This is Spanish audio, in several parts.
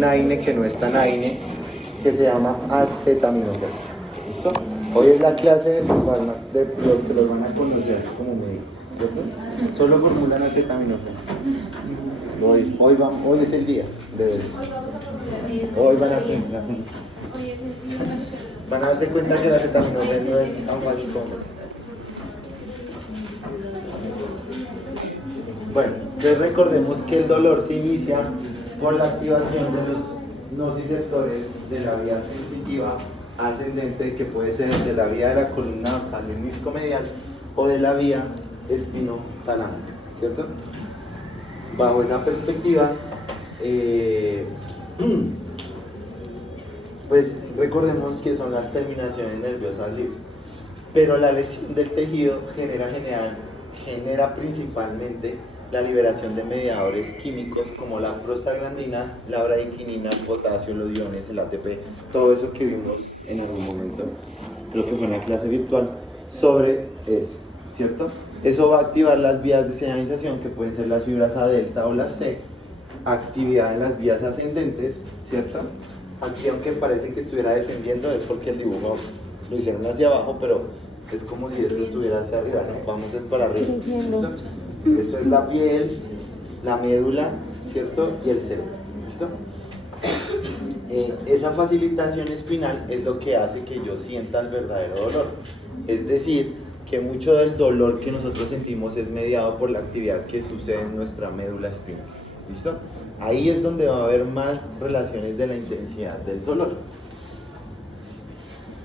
un AINE que no es tan AINE, que se llama acetaminofén. ¿Listo? Hoy es la clase de los que los van a conocer como médicos, ¿cierto? Solo formulan acetaminofén. Hoy es el día de eso. Hoy van a van a darse cuenta que el acetaminofén no es tan fácil como eso. Bueno, entonces recordemos que el dolor se inicia por la activación de los nociceptores de la vía sensitiva ascendente, que puede ser de la vía de la columna dorsal lemniscomedial o de la vía espinotalámica, ¿cierto? Bajo esa perspectiva, pues recordemos que son las terminaciones nerviosas libres, pero la lesión del tejido genera principalmente la liberación de mediadores químicos como las prostaglandinas, la bradiquinina, el potasio, los iones, el ATP, todo eso que vimos en algún momento, creo que fue en la clase virtual, sobre eso, ¿cierto? Eso va a activar las vías de señalización, que pueden ser las fibras A delta o las C, actividad en las vías ascendentes, ¿cierto? Aquí, aunque parece que estuviera descendiendo, es porque el dibujo lo hicieron hacia abajo, pero es como si esto estuviera hacia arriba, ¿no? Vamos es para arriba, ¿listo? Esto es la piel, la médula, ¿cierto? Y el cerebro, ¿listo? Esa facilitación espinal es lo que hace que yo sienta el verdadero dolor. Es decir, que mucho del dolor que nosotros sentimos es mediado por la actividad que sucede en nuestra médula espinal, ¿listo? Ahí es donde va a haber más relaciones de la intensidad del dolor.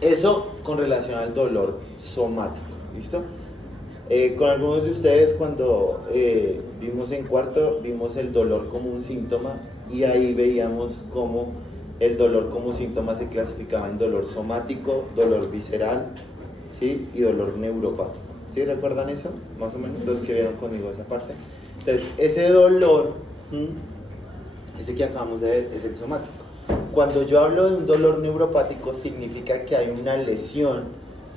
Eso con relación al dolor somático, ¿listo? Con algunos de ustedes cuando vimos en cuarto, vimos el dolor como un síntoma y ahí veíamos cómo el dolor como síntoma se clasificaba en dolor somático, dolor visceral, ¿sí? Y dolor neuropático. ¿Sí recuerdan eso? Más o menos, los que vieron conmigo esa parte. Entonces, ese dolor, ese que acabamos de ver, es el somático. Cuando yo hablo de un dolor neuropático, significa que hay una lesión,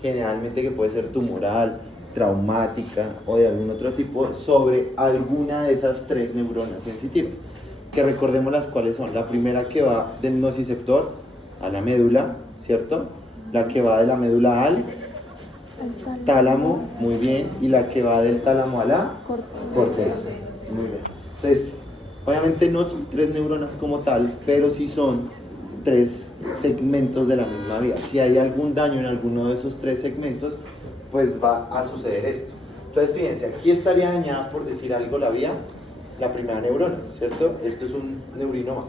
generalmente que puede ser tumoral, traumática o de algún otro tipo, sobre alguna de esas tres neuronas sensitivas, que recordemos las cuales son: la primera que va del nociceptor a la médula, ¿cierto? La que va de la médula al tálamo, muy bien, y la que va del tálamo a la corteza, muy bien. Entonces, obviamente no son tres neuronas como tal, pero sí son tres segmentos de la misma vía. Si hay algún daño en alguno de esos tres segmentos, pues va a suceder esto. Entonces fíjense, aquí estaría dañada, por decir algo, la vía, la primera neurona, ¿cierto? Esto es un neurinoma.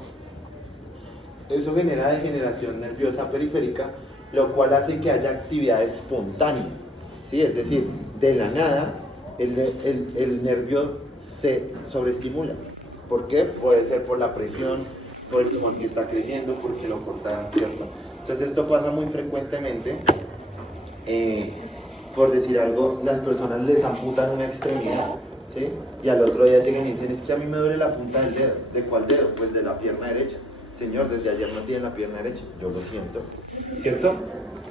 Eso genera degeneración nerviosa periférica, lo cual hace que haya actividad espontánea, ¿sí? Es decir, de la nada el nervio se sobreestimula. ¿Por qué? Puede ser por la presión, por el tumor que está creciendo, porque lo cortaron, ¿cierto? Entonces esto pasa muy frecuentemente. Por decir algo, las personas les amputan una extremidad, ¿sí? Y al otro día llegan y dicen: es que a mí me duele la punta del dedo. ¿De cuál dedo? Pues de la pierna derecha. Señor, desde ayer no tiene la pierna derecha. Yo lo siento, ¿cierto?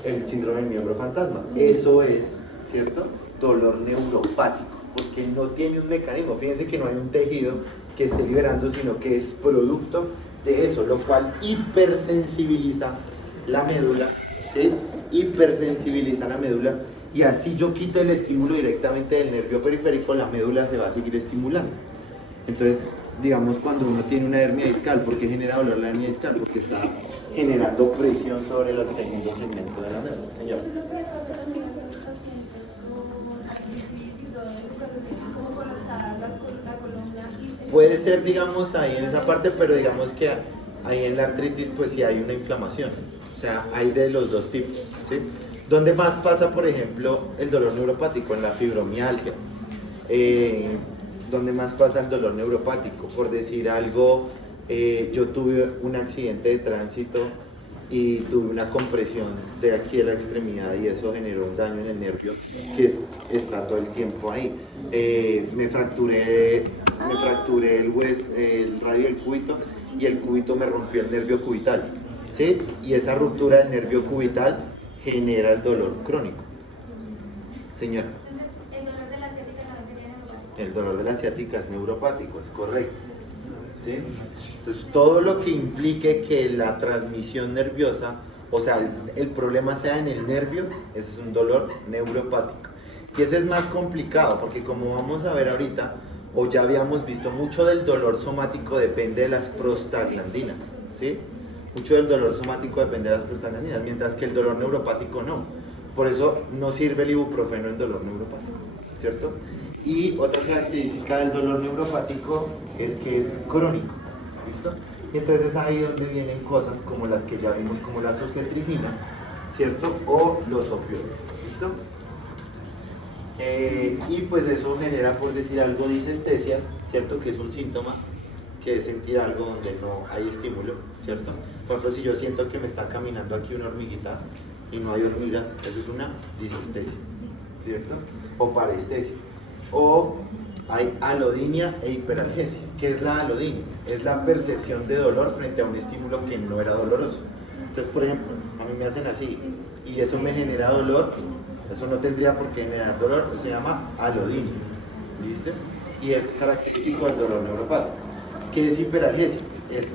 El síndrome del miembro fantasma. Eso es, ¿cierto? Dolor neuropático, porque no tiene un mecanismo. Fíjense que no hay un tejido que esté liberando, sino que es producto de eso, lo cual hipersensibiliza la médula, ¿sí? Hipersensibiliza la médula. Y así yo quito el estímulo directamente del nervio periférico, la médula se va a seguir estimulando. Entonces, digamos, cuando uno tiene una hernia discal, ¿por qué genera dolor la hernia discal? Porque está generando presión sobre el segundo segmento de la médula, señor. Puede ser, digamos, ahí en esa parte, pero digamos que ahí en la artritis, pues sí hay una inflamación. O sea, hay de los dos tipos, ¿sí? ¿Dónde más pasa, por ejemplo, el dolor neuropático? En la fibromialgia. ¿Dónde más pasa el dolor neuropático? Por decir algo, yo tuve un accidente de tránsito y tuve una compresión de aquí a la extremidad y eso generó un daño en el nervio que está todo el tiempo ahí. Me fracturé el hueso, el radio del cúbito, y el cúbito me rompió el nervio cubital, ¿sí? Y esa ruptura del nervio cubital genera el dolor crónico. Señora. El dolor de la ciática es neuropático, es correcto. ¿sí? Entonces, todo lo que implique que la transmisión nerviosa, o sea, el problema sea en el nervio, ese es un dolor neuropático. Y ese es más complicado, porque como vamos a ver ahorita, o ya habíamos visto, mucho del dolor somático depende de las prostaglandinas, ¿sí? Mucho del dolor somático depende de las prostaglandinas, mientras que el dolor neuropático no. Por eso no sirve el ibuprofeno en dolor neuropático, ¿cierto? Y otra característica del dolor neuropático es que es crónico, ¿listo? Y entonces es ahí donde vienen cosas como las que ya vimos, como la suzetrigina, ¿cierto? O los opioides, ¿listo? Y pues eso genera, por decir algo, disestesias, ¿cierto? Que es un síntoma que es sentir algo donde no hay estímulo, ¿cierto? Por ejemplo, si yo siento que me está caminando aquí una hormiguita y no hay hormigas, eso es una disestesia, ¿cierto? O parestesia. O hay alodinia e hiperalgesia. ¿Qué es la alodinia? Es la percepción de dolor frente a un estímulo que no era doloroso. Entonces, por ejemplo, a mí me hacen así y eso me genera dolor, eso no tendría por qué generar dolor, eso se llama alodinia, ¿viste? Y es característico del dolor neuropático. ¿Qué es hiperalgesia? Es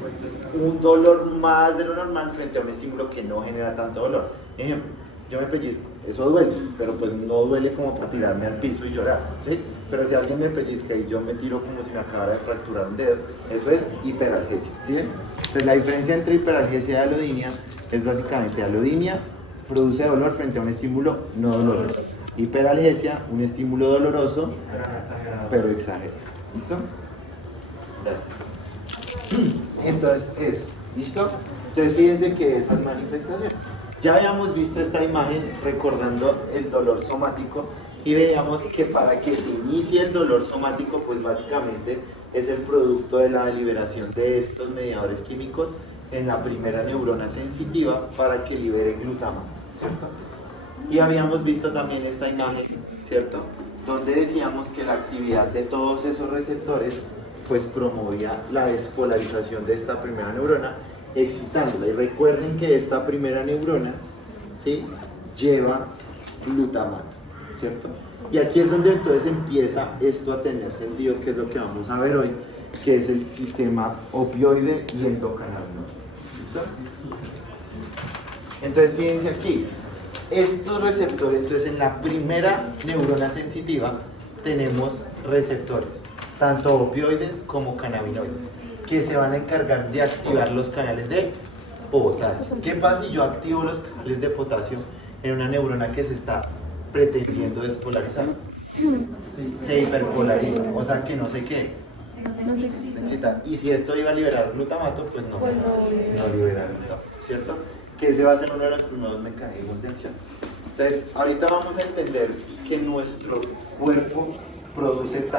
un dolor más de lo normal frente a un estímulo que no genera tanto dolor. Ejemplo, yo me pellizco, eso duele, pero pues no duele como para tirarme al piso y llorar, ¿sí? Pero si alguien me pellizca y yo me tiro como si me acabara de fracturar un dedo, eso es hiperalgesia, ¿sí? Entonces la diferencia entre hiperalgesia y alodinia es básicamente alodinia produce dolor frente a un estímulo no doloroso. Hiperalgesia, un estímulo doloroso, pero exagerado. ¿Listo? Gracias. Entonces, eso. ¿Listo? Entonces, fíjense que esas manifestaciones. Ya habíamos visto esta imagen recordando el dolor somático y veíamos que para que se inicie el dolor somático, pues básicamente es el producto de la liberación de estos mediadores químicos en la primera neurona sensitiva para que libere glutamato, ¿cierto? Y habíamos visto también esta imagen, ¿cierto? Donde decíamos que la actividad de todos esos receptores pues promovía la despolarización de esta primera neurona, excitándola. Y recuerden que esta primera neurona, ¿sí?, lleva glutamato, ¿cierto? Y aquí es donde entonces empieza esto a tener sentido, que es lo que vamos a ver hoy, que es el sistema opioide y endocannabinoide. ¿Listo? Entonces fíjense aquí, estos receptores, entonces en la primera neurona sensitiva tenemos receptores, tanto opioides como cannabinoides, que se van a encargar de activar los canales de potasio. ¿Qué pasa si yo activo los canales de potasio en una neurona que se está pretendiendo despolarizar? Se hiperpolariza, o sea que no sé qué. Y si esto iba a liberar glutamato, pues no libera glutamato, ¿cierto? Que ese va a ser uno de los primeros mecanismos de acción. Entonces, ahorita vamos a entender que nuestro cuerpo produce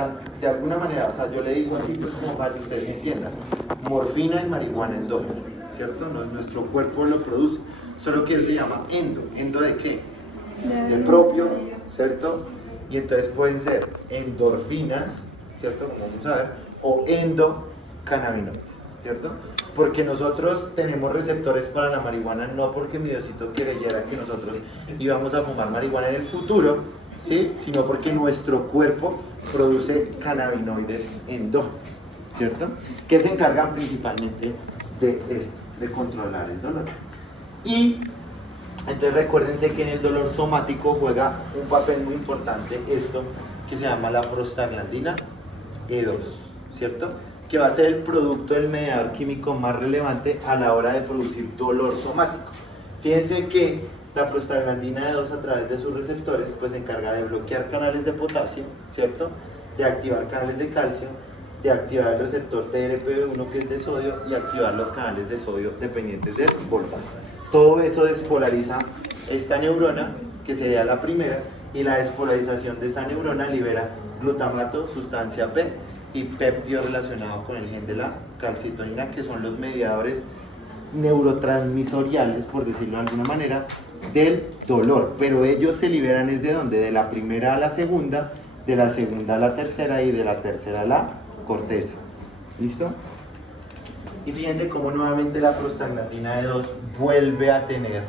de alguna manera, o sea, yo le digo así pues como para que ustedes me entiendan, morfina y marihuana endógena, ¿cierto? Nuestro cuerpo lo produce, solo que eso se llama endo. ¿Endo de qué? De propio, ¿cierto? Y entonces pueden ser endorfinas, ¿cierto? Como vamos a ver, o endocannabinoides, ¿cierto? Porque nosotros tenemos receptores para la marihuana, no porque mi Diosito creyera que nosotros íbamos a fumar marihuana en el futuro, ¿sí?, sino porque nuestro cuerpo produce cannabinoides endógenos, ¿cierto?, que se encargan principalmente de esto, de controlar el dolor. Y entonces recuérdense que en el dolor somático juega un papel muy importante esto que se llama la prostaglandina E2, ¿cierto?, que va a ser el producto del mediador químico más relevante a la hora de producir dolor somático. Fíjense que la prostaglandina E2 a través de sus receptores pues se encarga de bloquear canales de potasio, ¿cierto?, de activar canales de calcio, de activar el receptor TRPV1 que es de sodio y activar los canales de sodio dependientes del voltaje. Todo eso despolariza esta neurona, que sería la primera, y la despolarización de esa neurona libera glutamato, sustancia P y péptido relacionado con el gen de la calcitonina, que son los mediadores neurotransmisoriales, por decirlo de alguna manera, del dolor. Pero ellos se liberan ¿es de dónde? De la primera a la segunda, de la segunda a la tercera y de la tercera a la corteza. ¿Listo? Y fíjense cómo nuevamente la prostaglandina E2 vuelve a tener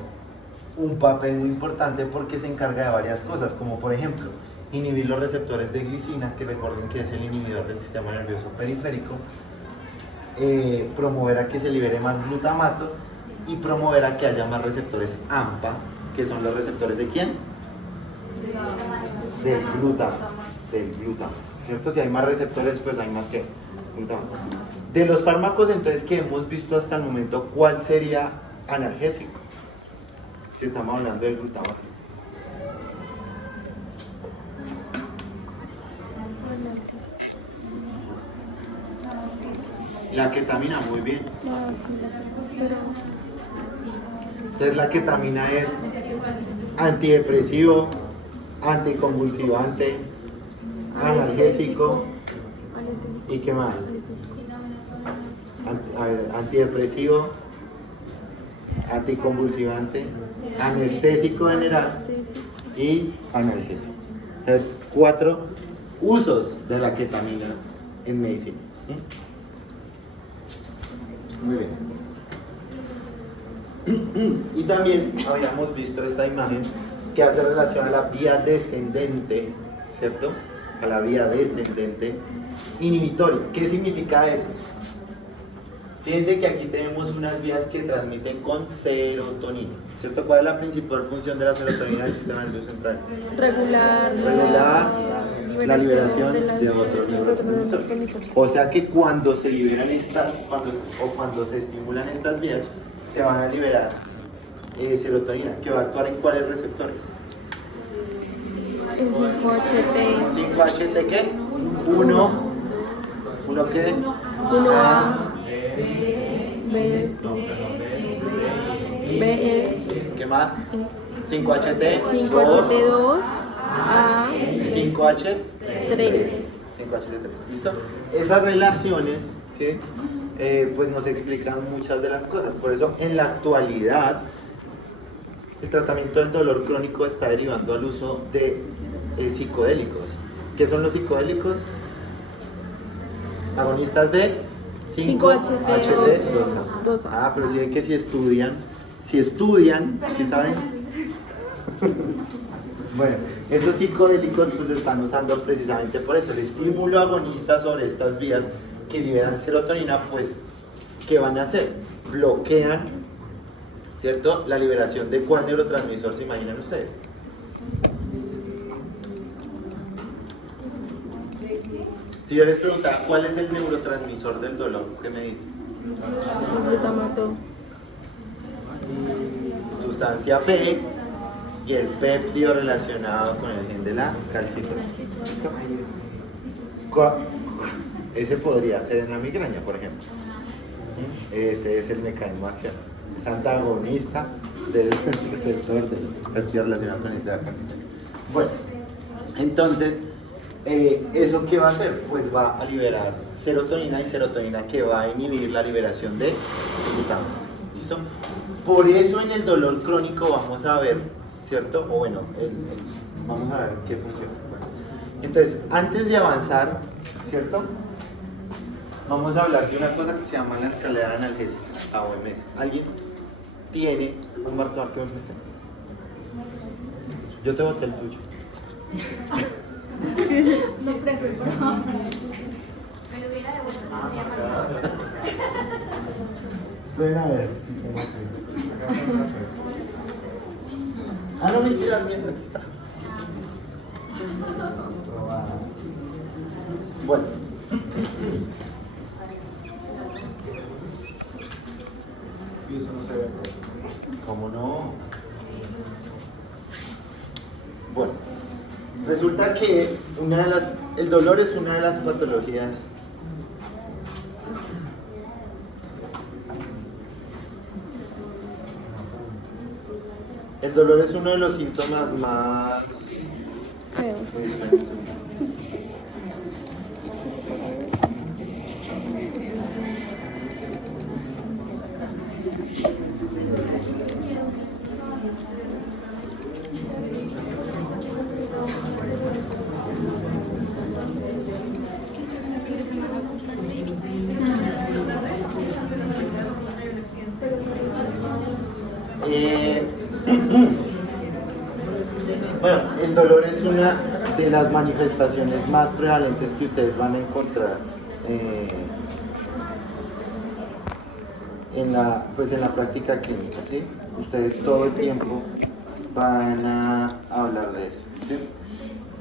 un papel muy importante porque se encarga de varias cosas, como por ejemplo inhibir los receptores de glicina, que recuerden que es el inhibidor del sistema nervioso periférico, promover a que se libere más glutamato y promover a que haya más receptores AMPA, que son los receptores ¿de quién? Del glutamato, ¿cierto? Si hay más receptores, pues hay más que glutamato. De los fármacos entonces que hemos visto hasta el momento, ¿cuál sería analgésico? Si estamos hablando del glutamato. La ketamina, muy bien. Entonces la ketamina es antidepresivo, anticonvulsivante, analgésico y ¿qué más? Antidepresivo, anticonvulsivante, anestésico general y analgésico. Entonces, 4 usos de la ketamina en medicina. Muy bien. Y también habíamos visto esta imagen que hace relación a la vía descendente, ¿cierto? A la vía descendente inhibitoria. ¿Qué significa esto? Fíjense que aquí tenemos unas vías que transmiten con serotonina, ¿cierto? ¿Cuál es la principal función de la serotonina en el sistema nervioso central? Regular la liberación de otros neurotransmisores. O sea que cuando se liberan cuando se estimulan estas vías, se van a liberar serotonina, que va a actuar en cuáles receptores. El 5HT. ¿5HT qué? 1 qué? 1A. B. ¿Qué más? 5HT. 5HT2. A. 5H3. 3. 5HT3. ¿Listo? Esas relaciones, ¿sí? Pues nos explican muchas de las cosas. Por eso, en la actualidad, el tratamiento del dolor crónico está derivando al uso de psicodélicos. ¿Qué son los psicodélicos? Agonistas de 5HT2A. Ah, pero sí ven que si estudian, ¿sí saben? Bueno, esos psicodélicos pues se están usando precisamente por eso. El estímulo agonista sobre estas vías que liberan serotonina, pues, ¿qué van a hacer? Bloquean, ¿cierto? La liberación de ¿cuál neurotransmisor se imaginan ustedes? Si yo les preguntara ¿cuál es el neurotransmisor del dolor? ¿Qué me dicen? Glutamato. Sustancia P y el péptido relacionado con el gen de la calcitonina. Ese podría ser en la migraña, por ejemplo. Ese es el mecanismo de acción. Es antagonista del receptor del péptido relacionado con el gen de la calcitonina. Bueno, entonces, ¿eso qué va a hacer? Pues va a liberar serotonina y serotonina que va a inhibir la liberación de glutamato. ¿Listo? Por eso en el dolor crónico vamos a ver, ¿cierto? O bueno, vamos a ver qué funciona. Bueno, entonces, antes de avanzar, ¿cierto? Vamos a hablar de una cosa que se llama la escalera analgésica, AOMS. ¿Alguien tiene un marcador que me preste? Yo te boté el tuyo. No prefiero, por favor. Pero hubiera devuelto Esperen a ver. Ah, no, mentiras, mira, aquí está. Bueno. Y eso no se ve. ¿Cómo no? Bueno. Resulta que el dolor es una de las patologías el dolor es uno de los síntomas más bueno, el dolor es una de las manifestaciones más prevalentes que ustedes van a encontrar pues en la práctica clínica, ¿sí? Ustedes todo el tiempo van a hablar de eso, ¿sí?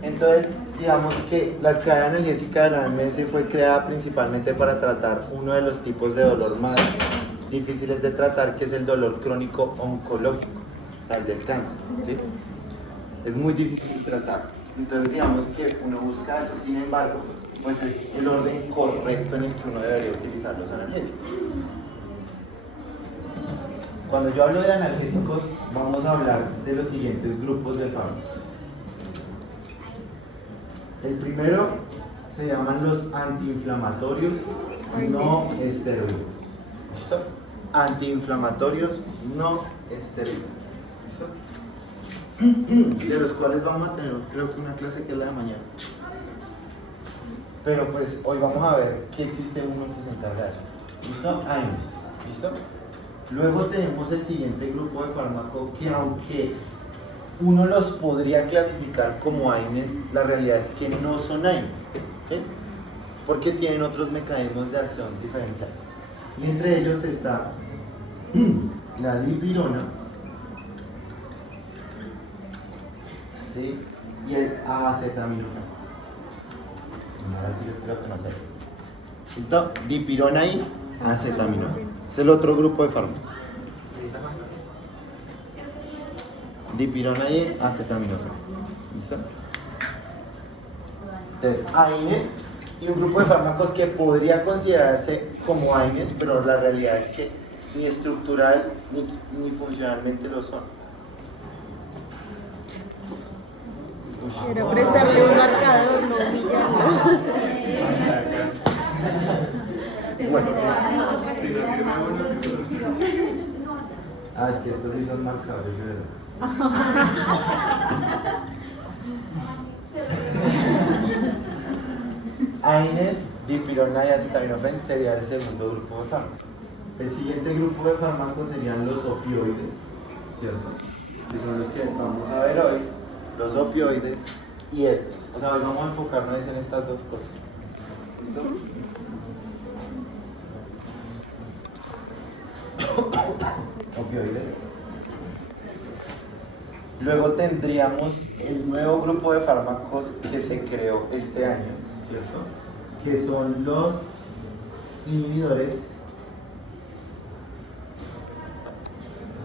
Entonces, digamos que la escalera analgésica de la OMS fue creada principalmente para tratar uno de los tipos de dolor más difíciles de tratar, que es el dolor crónico oncológico, el del cáncer, ¿sí? Es muy difícil de tratar. Entonces, digamos que uno busca eso, sin embargo, pues es el orden correcto en el que uno debería utilizar los analgésicos. Cuando yo hablo de analgésicos, vamos a hablar de los siguientes grupos de fármacos. El primero se llaman los antiinflamatorios no esteroides. ¿Listo? Antiinflamatorios no esteroides. ¿Listo? De los cuales vamos a tener, creo que una clase que es la de mañana. Pero pues hoy vamos a ver que existe uno que se encarga de eso. ¿Listo? AINES. ¿Listo? Luego tenemos el siguiente grupo de fármacos que, aunque uno los podría clasificar como AINES, la realidad es que no son AINES, ¿sí? Porque tienen otros mecanismos de acción diferenciales. Y entre ellos está la dipirona, ¿sí? Y el acetaminofén. Ahora sí les creo que no sé. ¿Listo? Dipirona y acetaminofén. Es el otro grupo de fármacos. Dipirona y acetaminofén. ¿Listo? Entonces, AINES y un grupo de fármacos que podría considerarse como AINES, pero la realidad es que ni estructural ni funcionalmente lo son. Quiero prestarle un marcador, no humillarlo. Bueno. Es que estos sí son marcadores de verdad. AINES, dipirona y acetaminofén sería el segundo grupo de fármacos. El siguiente grupo de fármacos serían los opioides, ¿cierto? Que son los que vamos a ver hoy, los opioides y estos. O sea, hoy vamos a enfocarnos en estas dos cosas. ¿Listo? Opioides. Luego tendríamos el nuevo grupo de fármacos que se creó este año, ¿cierto? Que son los inhibidores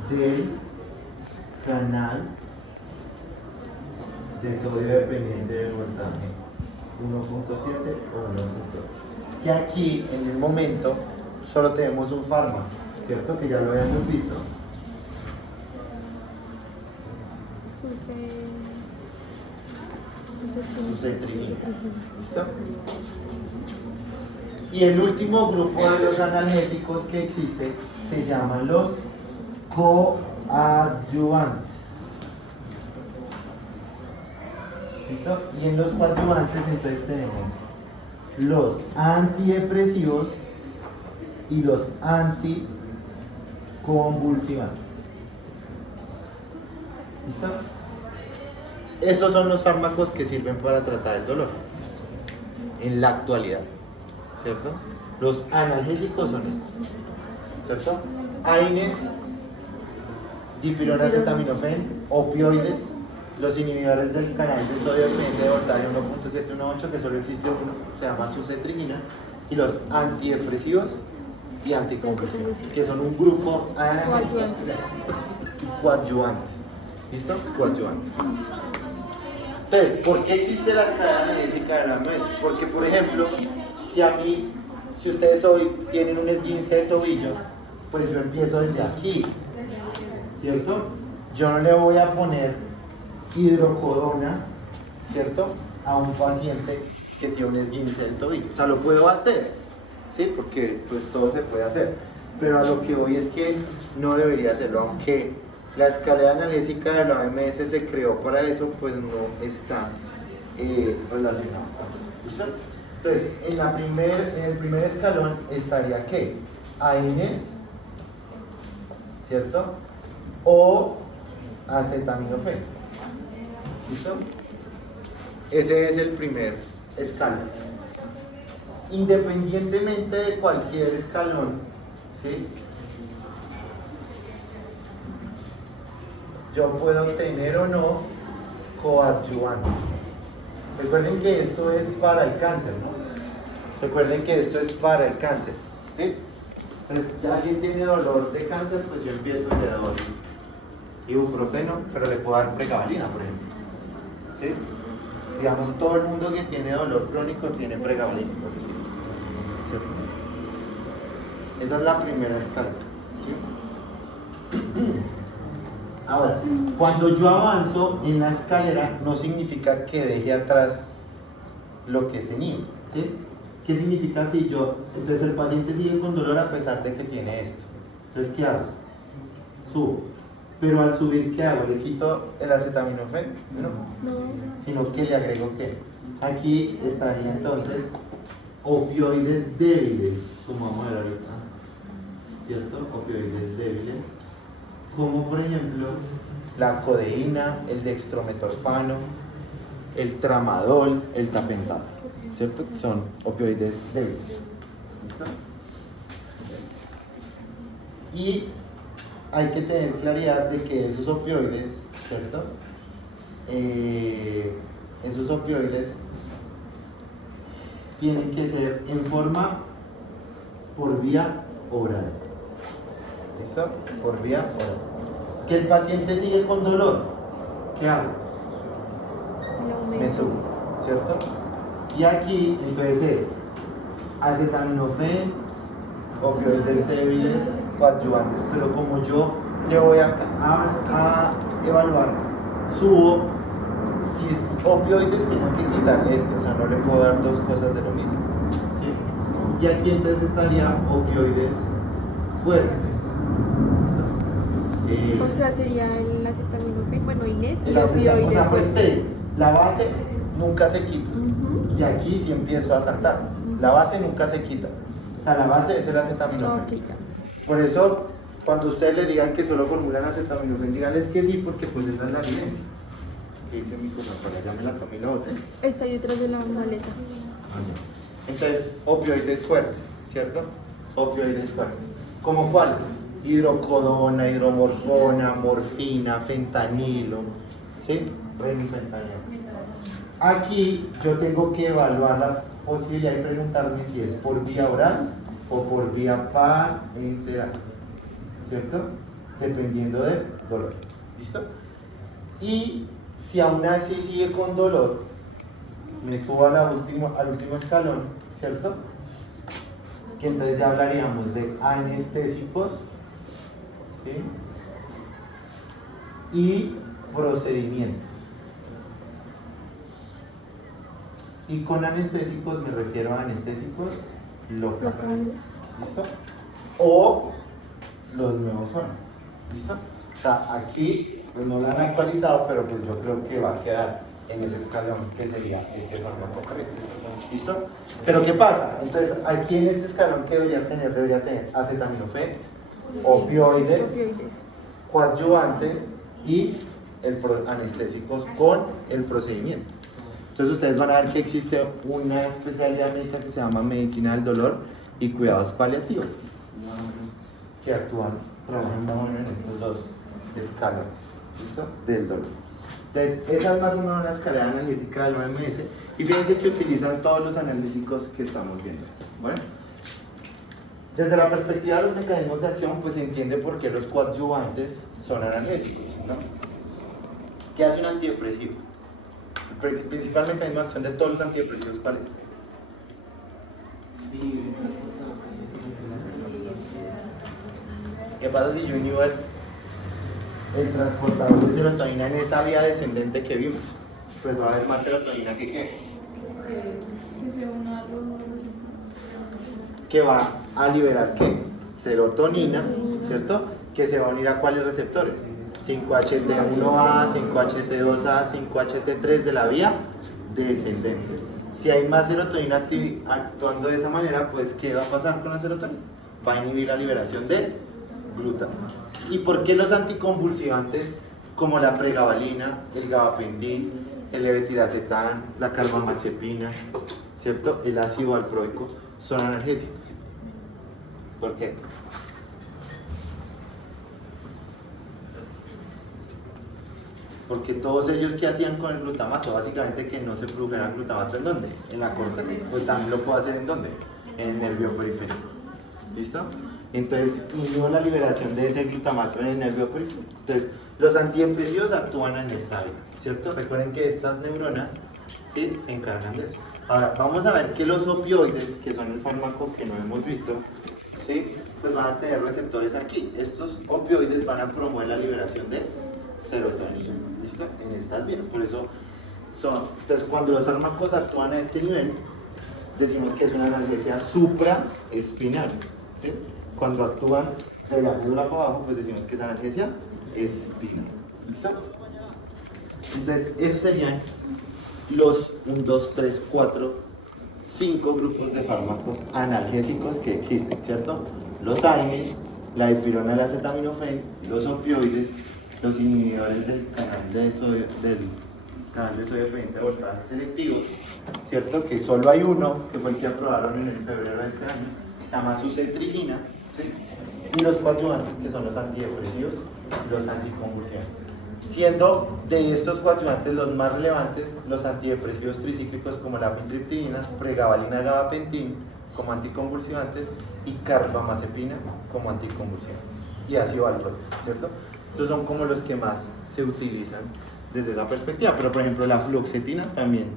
del canal de sodio dependiente del voltaje 1.7 o 1.8. Que aquí en el momento solo tenemos un fármaco, ¿cierto? Que ya lo habíamos visto. Sucetrinina. ¿Listo? Y el último grupo de los analgésicos que existe se llaman los coadyuvantes. ¿Listo? Y en los coadyuvantes entonces tenemos los antidepresivos y los anticonvulsivantes. ¿Listo? Esos son los fármacos que sirven para tratar el dolor en la actualidad, ¿cierto? Los analgésicos son estos, ¿cierto? AINES, dipirona, acetaminofén, opioides, los inhibidores del canal de sodio dependiente de voltaje 1.718, que solo existe uno, se llama sucetrinina, y los antidepresivos y anticonvulsivantes, que son un grupo de analgésicos que se llaman coadyuvantes. ¿Listo? Coadyuvantes. Entonces, ¿por qué existe la escala analgésica de la OMS? Porque, por ejemplo, si ustedes hoy tienen un esguince de tobillo, pues yo empiezo desde aquí, ¿cierto? Yo no le voy a poner hidrocodona, ¿cierto? A un paciente que tiene un esguince del tobillo. O sea, lo puedo hacer, ¿sí? Porque pues todo se puede hacer. Pero a lo que voy es que no debería hacerlo, aunque la escalera analgésica de la OMS se creó para eso, pues no está relacionado con eso. ¿Listo? Entonces, en el primer escalón estaría ¿qué? AINES, ¿cierto? O acetaminofén. ¿Listo? Ese es el primer escalón. Independientemente de cualquier escalón, ¿sí? yo puedo tener o no coadyuvantes. Recuerden que esto es para el cáncer, ¿no? Recuerden que esto es para el cáncer, ¿sí? Entonces, si alguien tiene dolor de cáncer, pues yo empiezo y le doy ibuprofeno, pero le puedo dar pregabalina, por ejemplo, ¿sí? Digamos, todo el mundo que tiene dolor crónico tiene pregabalina, por decirlo, ¿cierto? Esa es la primera escala, ¿sí? Ahora, cuando yo avanzo en la escalera, no significa que deje atrás lo que tenía, ¿sí? ¿Qué significa si yo, entonces el paciente sigue con dolor a pesar de que tiene esto? Entonces, ¿qué hago? Subo. Pero al subir, ¿qué hago? ¿Le quito el acetaminofén? No. Sino que le agrego ¿qué? Aquí estaría entonces opioides débiles, como vamos a ver ahorita, ¿cierto? Opioides débiles, como por ejemplo la codeína, el dextrometorfano, el tramadol, el tapentadol, ¿cierto? Son opioides débiles. ¿Listo? Y hay que tener claridad de que esos opioides, ¿cierto? Esos opioides tienen que ser en forma por vía oral. ¿Listo? Por vía oral. Que el paciente sigue con dolor, ¿qué hago? Me subo, ¿cierto? Y aquí entonces es acetaminofén, opioides débiles, coadyuvantes, pero como yo le voy a evaluar, subo, si es opioides tengo que quitarle este, o sea, no le puedo dar dos cosas de lo mismo, ¿sí? Y aquí entonces estaría opioides fuertes. ¿Listo? O sea, sería el acetaminofén, bueno, Inés, y O opioides sea, pues fuertes. la base nunca se quita, y aquí sí empiezo a saltar, la base nunca se quita, o sea, la base es el acetaminofén. Ok, ya. Por eso, cuando ustedes le digan que solo formulan acetaminofén, díganles que sí, porque pues esa es la evidencia. ¿Qué dice mi cosa? Para ya me la tomé y la boté. Está ahí detrás de la maleta. Entonces, opioides fuertes, ¿cierto? Opioides fuertes. ¿Cómo cuáles? Hidrocodona, hidromorfona, morfina, fentanilo, ¿sí? Remifentanilo. Aquí yo tengo que evaluar la posibilidad y preguntarme si es por vía oral o por vía parenteral, ¿cierto? Dependiendo del dolor. ¿Listo? Y si aún así sigue con dolor, me subo al último escalón, ¿cierto? Que entonces ya hablaríamos de anestésicos, ¿sí? Y procedimientos. Y con anestésicos me refiero a anestésicos locales. ¿Listo? O los nuevos son. ¿Listo? O sea, aquí pues no lo han actualizado, pero pues yo creo que va a quedar en ese escalón que sería este fármaco correcto. ¿Listo? Pero ¿qué pasa? Entonces, aquí en este escalón, ¿qué debería tener acetaminofén, opioides, coadyuvantes y anestésicos con el procedimiento. Entonces ustedes van a ver que existe una especialidad médica que se llama medicina del dolor y cuidados paliativos, que trabajan en estos dos escalones, ¿listo? Del dolor. Entonces, esa es más o menos la escalera analítica del OMS y fíjense que utilizan todos los analíticos que estamos viendo. Bueno, desde la perspectiva de los mecanismos de acción, pues se entiende por qué los coadyuvantes son analgésicos, ¿no? ¿Qué hace un antidepresivo? El principal mecanismo de acción de todos los antidepresivos, ¿cuál es? ¿Qué pasa si yo inhibo el transportador de serotonina en esa vía descendente que vimos? Pues va a haber más serotonina que ¿qué? Que va a liberar ¿qué? Serotonina, ¿cierto? Que se va a unir a ¿cuáles receptores? 5HT1A, 5HT2A, 5HT3 de la vía descendente. Si hay más serotonina actuando de esa manera, pues ¿qué va a pasar con la serotonina? Va a inhibir la liberación de glutamato. ¿Y por qué los anticonvulsivantes como la pregabalina, el gabapentin, el levetiracetam, la carbamazepina, ¿cierto? El ácido valproico son analgésicos? ¿Por qué? Porque todos ellos, ¿qué hacían con el glutamato? Básicamente que no se produjera glutamato, ¿en dónde? En la corteza. Pues también lo puedo hacer ¿en dónde? En el nervio periférico. ¿Listo? Entonces, inhibo la liberación de ese glutamato en el nervio periférico. Entonces, los antidepresivos actúan en esta vía, ¿cierto? Recuerden que estas neuronas, ¿sí?, se encargan de eso. Ahora, vamos a ver que los opioides, que son el fármaco que no hemos visto, ¿sí?, pues van a tener receptores aquí. Estos opioides van a promover la liberación de serotonina, ¿listo? En estas vías. Por eso son. Entonces, cuando los fármacos actúan a este nivel, decimos que es una analgesia supraespinal, ¿sí? Cuando actúan de la médula para abajo, pues decimos que es analgesia espinal, ¿listo? Entonces, esos serían los 1, 2, 3, 4, 5 grupos de fármacos analgésicos que existen, ¿cierto? Los AINES, la dipirona, el acetaminofén, los opioides, los inhibidores del canal de sodio dependiente de voltaje selectivos, ¿cierto? Que solo hay uno, que fue el que aprobaron en el febrero de este año, se llama suzetrigina, ¿sí? Y los coadyuvantes, que son los antidepresivos, los anticonvulsivantes. Siendo de estos coadyuvantes los más relevantes los antidepresivos tricíclicos como la amitriptilina, pregabalina, gabapentin como anticonvulsivantes y carbamazepina como anticonvulsivantes. Y ácido valproico, ¿cierto? Estos son como los que más se utilizan desde esa perspectiva. Pero por ejemplo la fluoxetina también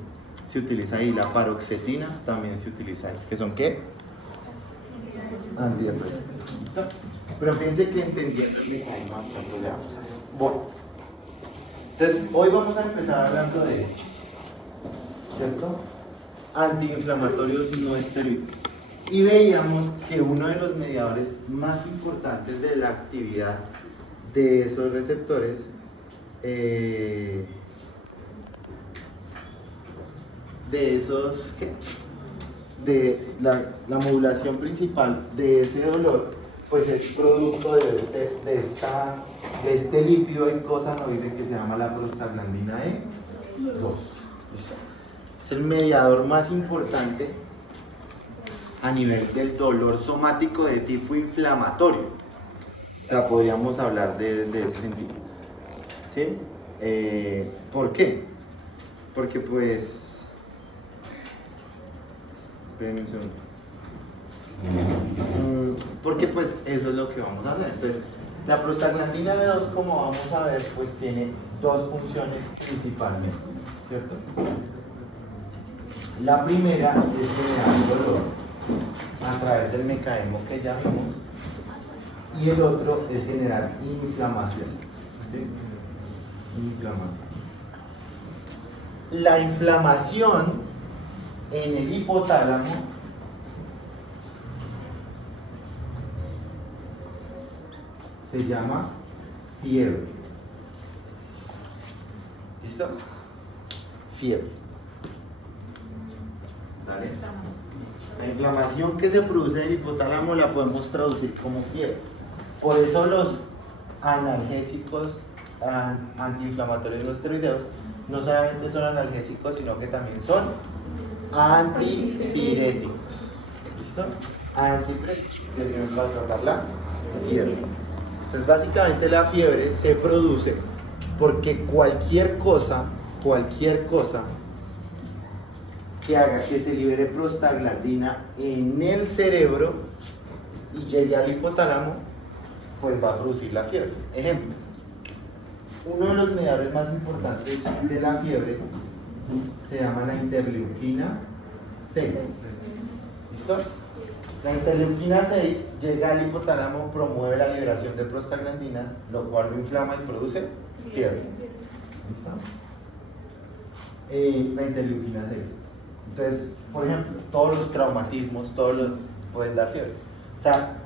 se utiliza ahí, la paroxetina también se utiliza ahí. ¿Que son qué? Antidepresivos. ¿Listo? Pero fíjense que entendiendo el mecanismo de acción, pues veamos eso. Bueno, entonces hoy vamos a empezar hablando de esto, ¿cierto? Antiinflamatorios no esteroides. Y veíamos que uno de los mediadores más importantes de la actividad de esos receptores de la modulación principal de ese dolor, pues es producto de este lípido eicosanoide que se llama la prostaglandina E2. Es el mediador más importante a nivel del dolor somático de tipo inflamatorio. O sea, podríamos hablar de ese sentido. ¿Sí? ¿Por qué? Porque pues... Espérenme un segundo. Porque pues eso es lo que vamos a hacer. Entonces, la prostaglandina B2, como vamos a ver, pues tiene dos funciones principalmente, ¿cierto? La primera es generar dolor a través del mecanismo que ya vimos, y el otro es generar inflamación, ¿sí? Inflamación. La inflamación en el hipotálamo se llama fiebre. ¿Listo? Fiebre. ¿Vale? La inflamación que se produce en el hipotálamo la podemos traducir como fiebre. Por eso los analgésicos antiinflamatorios no esteroideos no solamente son analgésicos, sino que también son antipiréticos. ¿Listo? Antipiréticos, que sirven para tratar la fiebre. Entonces, básicamente la fiebre se produce porque cualquier cosa que haga que se libere prostaglandina en el cerebro y llegue al hipotálamo, pues va a producir la fiebre. Ejemplo, uno de los mediadores más importantes de la fiebre se llama la interleuquina 6. ¿Listo? La interleuquina 6 llega al hipotálamo, promueve la liberación de prostaglandinas, lo cual lo inflama y produce fiebre. ¿Listo? La interleuquina 6. Entonces, por ejemplo, todos los traumatismos, pueden dar fiebre. O sea,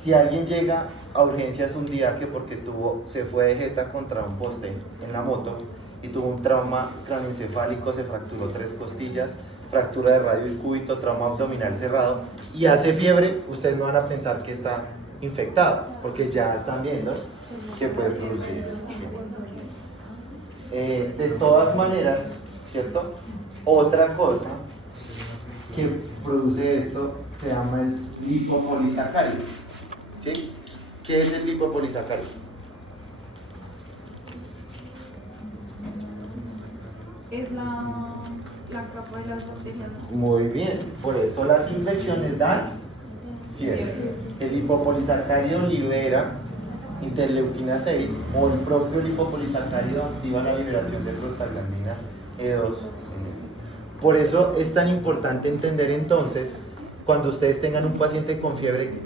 si alguien llega a urgencias un día que porque se fue de jeta contra un poste en la moto y tuvo un trauma craneoencefálico, se fracturó 3 costillas, fractura de radio y cúbito, trauma abdominal cerrado y hace fiebre, ustedes no van a pensar que está infectado, porque ya están viendo que puede producir. De todas maneras, ¿cierto? Otra cosa que produce esto se llama el lipopolisacárido. ¿Sí? ¿Qué es el lipopolisacárido? Es la capa de las bacterias. Muy bien, por eso las infecciones dan fiebre. El lipopolisacárido libera interleuquina 6 o el propio lipopolisacárido activa la liberación de prostaglandina E2. Por eso es tan importante entender entonces, cuando ustedes tengan un paciente con fiebre,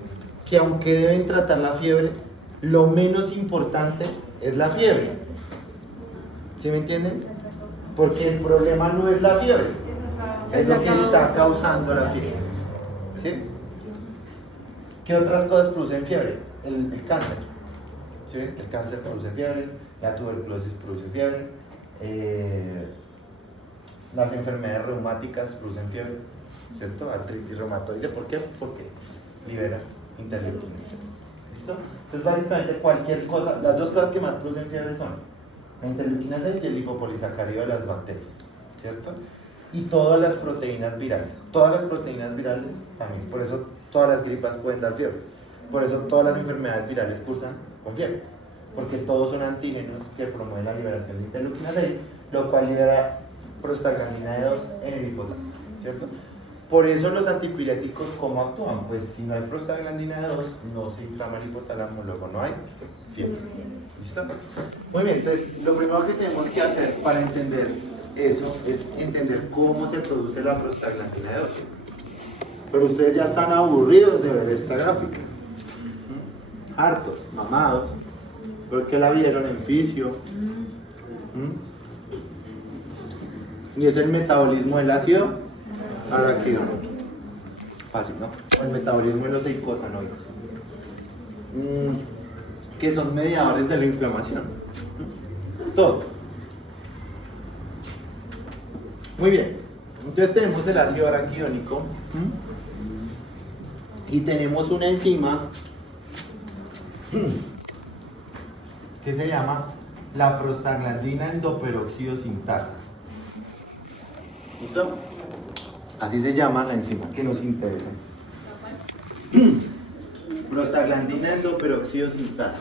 que aunque deben tratar la fiebre, lo menos importante es la fiebre. ¿Sí me entienden? Porque el problema no es la fiebre, es lo que está causando la fiebre. ¿Sí? ¿Qué otras cosas producen fiebre? El cáncer. ¿Sí? El cáncer produce fiebre, la tuberculosis produce fiebre, las enfermedades reumáticas producen fiebre, ¿cierto? Artritis reumatoide, ¿por qué? Porque libera interleuquina. ¿Listo? Entonces básicamente cualquier cosa, las dos cosas que más producen fiebre son la interleuquina 6 y el lipopolisacárido de las bacterias, ¿cierto? Y todas las proteínas virales también, por eso todas las gripas pueden dar fiebre, por eso todas las enfermedades virales cursan con fiebre, porque todos son antígenos que promueven la liberación de interleuquina 6, lo cual libera prostaglandina E2 en el hipotálamo, ¿cierto? Por eso los antipiréticos, ¿cómo actúan? Pues si no hay prostaglandina E2, no se inflama el hipotálamo, luego no hay fiebre. ¿Listo? Muy bien, entonces lo primero que tenemos que hacer para entender eso es entender cómo se produce la prostaglandina E2. Pero ustedes ya están aburridos de ver esta gráfica. Hartos, mamados, porque la vieron en fisio. Y es el metabolismo del ácido araquidónico. Fácil, ¿no? El metabolismo de los eicosanoides, que son mediadores de la inflamación. Todo. Muy bien. Entonces tenemos el ácido araquidónico y tenemos una enzima que se llama la prostaglandina endoperóxido sintasa. ¿Listo? Así se llama la enzima que nos interesa. Prostaglandina endoperóxido sintasa.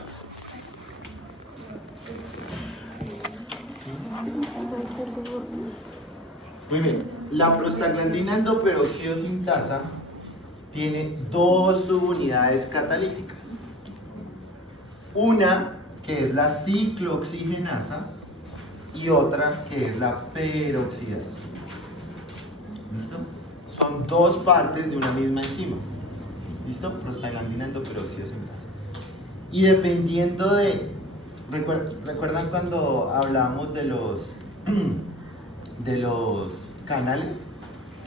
Muy bien, la prostaglandina endoperóxido sintasa tiene dos subunidades catalíticas. Una que es la ciclooxigenasa y otra que es la peroxidasa. ¿Listo? Son dos partes de una misma enzima. ¿Listo? Prostaglandina endoperóxido sintasa. Y dependiendo de... ¿Recuerdan cuando hablábamos de los canales?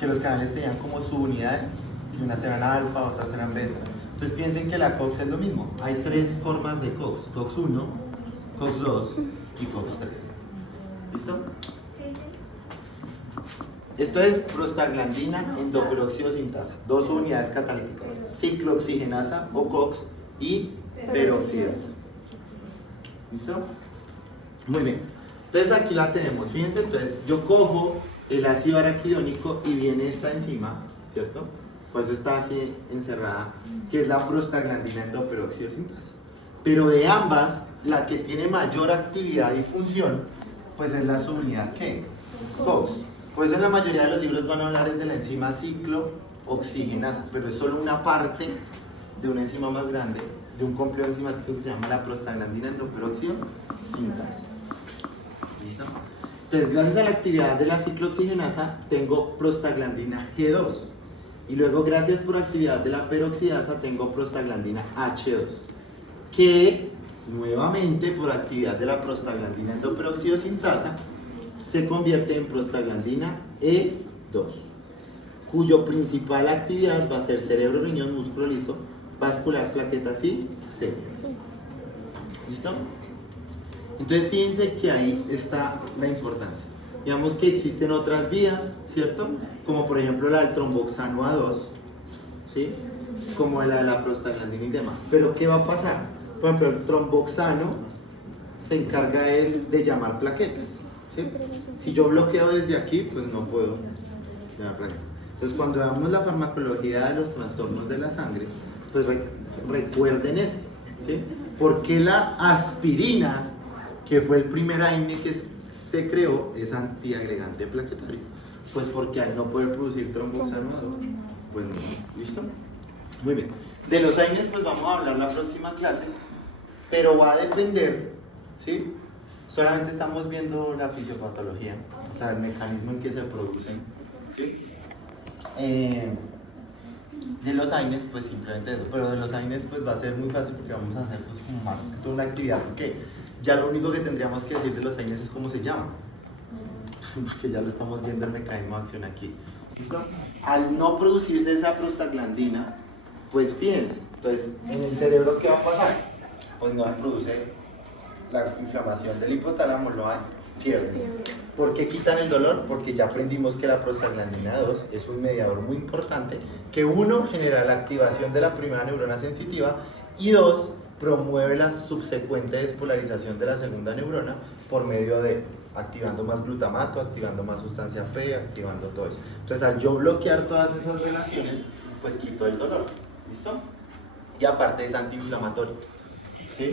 Que los canales tenían como subunidades. Que unas eran alfa, otras eran beta. Entonces piensen que la COX es lo mismo. Hay tres formas de COX. COX1, COX2 y COX3. ¿Listo? Esto es prostaglandina endoperóxido sintasa. Dos unidades catalíticas. Ciclooxigenasa o COX y peroxidasa. ¿Listo? Muy bien. Entonces aquí la tenemos. Fíjense, entonces yo cojo el ácido araquidónico y viene esta enzima, ¿cierto? Por eso está así encerrada, que es la prostaglandina endoperóxido sintasa. Pero de ambas, la que tiene mayor actividad y función, pues es la subunidad ¿qué? COX. Por eso en la mayoría de los libros van a hablar de la enzima ciclooxigenasa, pero es solo una parte de una enzima más grande, de un complejo enzimático que se llama la prostaglandina endoperóxido sintasa. ¿Listo? Entonces, gracias a la actividad de la ciclooxigenasa, tengo prostaglandina G2. Y luego, gracias por actividad de la peroxidasa, tengo prostaglandina H2. Que, nuevamente, por actividad de la prostaglandina endoperóxido sintasa, se convierte en prostaglandina E2, cuyo principal actividad va a ser cerebro, riñón, músculo liso, vascular, plaquetas y series. ¿Listo? Entonces fíjense que ahí está la importancia. Digamos que existen otras vías, ¿cierto? Como por ejemplo la del tromboxano A2, ¿sí? Como la de la prostaglandina y demás. Pero ¿qué va a pasar? Por ejemplo, el tromboxano se encarga de llamar plaquetas, ¿sí? Si yo bloqueo desde aquí, pues no puedo llamar plaquetas. Entonces cuando veamos la farmacología de los trastornos de la sangre, pues recuerden esto, ¿sí? ¿Por qué la aspirina, que fue el primer AINE que se creó es antiagregante plaquetario. Pues porque al no poder producir tromboxanos, pues no. ¿Listo? Muy bien. De los AINES pues vamos a hablar la próxima clase, pero va a depender, ¿sí? Solamente estamos viendo la fisiopatología, o sea, el mecanismo en que se producen, ¿sí? De los AINES pues simplemente eso, pero de los AINES pues va a ser muy fácil porque vamos a hacer pues como más que toda una actividad, porque ya lo único que tendríamos que decir de los AINES es cómo se llama, porque ya lo estamos viendo el mecanismo de acción aquí. ¿Listo? Al no producirse esa prostaglandina, pues fíjense, entonces en el cerebro ¿qué va a pasar? Pues no se produce la inflamación del hipotálamo, no hay fiebre. ¿Por qué quitan el dolor? Porque ya aprendimos que la prostaglandina 2 es un mediador muy importante, que uno genera la activación de la primera neurona sensitiva y dos, promueve la subsecuente despolarización de la segunda neurona por medio de activando más glutamato, activando más sustancia P, activando todo eso. Entonces al yo bloquear todas esas relaciones, pues quito el dolor. ¿Listo? Y aparte es antiinflamatorio. ¿Sí?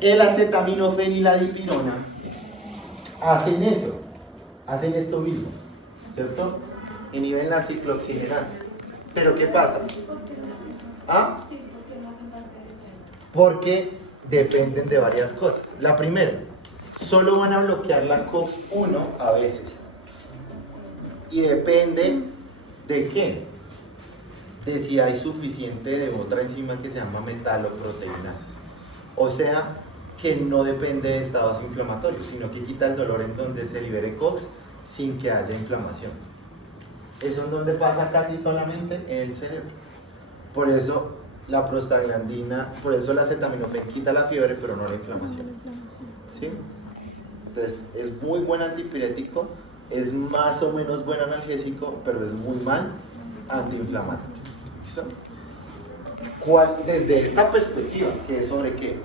El acetaminofén y la dipirona hacen eso, hacen esto mismo, ¿cierto? Inhiben la ciclooxigenasa. Pero ¿qué pasa? ¿Ah? Porque dependen de varias cosas. La primera, solo van a bloquear la COX-1 a veces. Y depende de qué. De si hay suficiente de otra enzima que se llama metaloproteinasas. O sea, que no depende de estados inflamatorios, sino que quita el dolor en donde se libere COX sin que haya inflamación. Eso en donde pasa casi solamente en el cerebro. Por eso la prostaglandina, por eso el acetaminofén quita la fiebre, pero no la inflamación. ¿Sí? Entonces, es muy buen antipirético, es más o menos buen analgésico, pero es muy mal antiinflamatorio. ¿Listo? Desde esta perspectiva, que es sobre qué.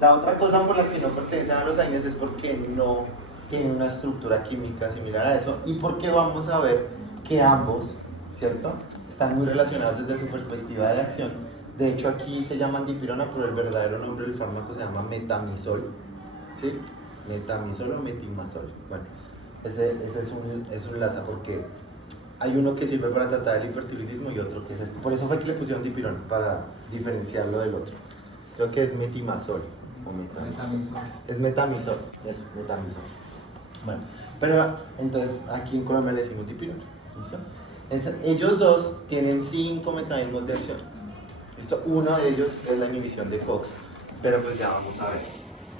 La otra cosa por la que no pertenecen a los AINES es porque no tienen una estructura química similar a eso y porque vamos a ver que ambos, ¿cierto?, están muy relacionados desde su perspectiva de acción. De hecho aquí se llaman dipirona, pero el verdadero nombre del fármaco se llama metamisol, ¿sí? Metamisol o metimazol. Bueno, ese es un laza porque hay uno que sirve para tratar el hipertiroidismo y otro que es este. Por eso fue que le pusieron dipirona, para diferenciarlo del otro. Creo que es metimazol. O metamisol. Es metamisol, eso, metamisol. Bueno, pero entonces aquí en Colombia le decimos dipirona. ¿Listo? Ellos dos tienen 5 mecanismos de acción. ¿Listo? Uno de ellos es la inhibición de COX, pero pues ya vamos a ver.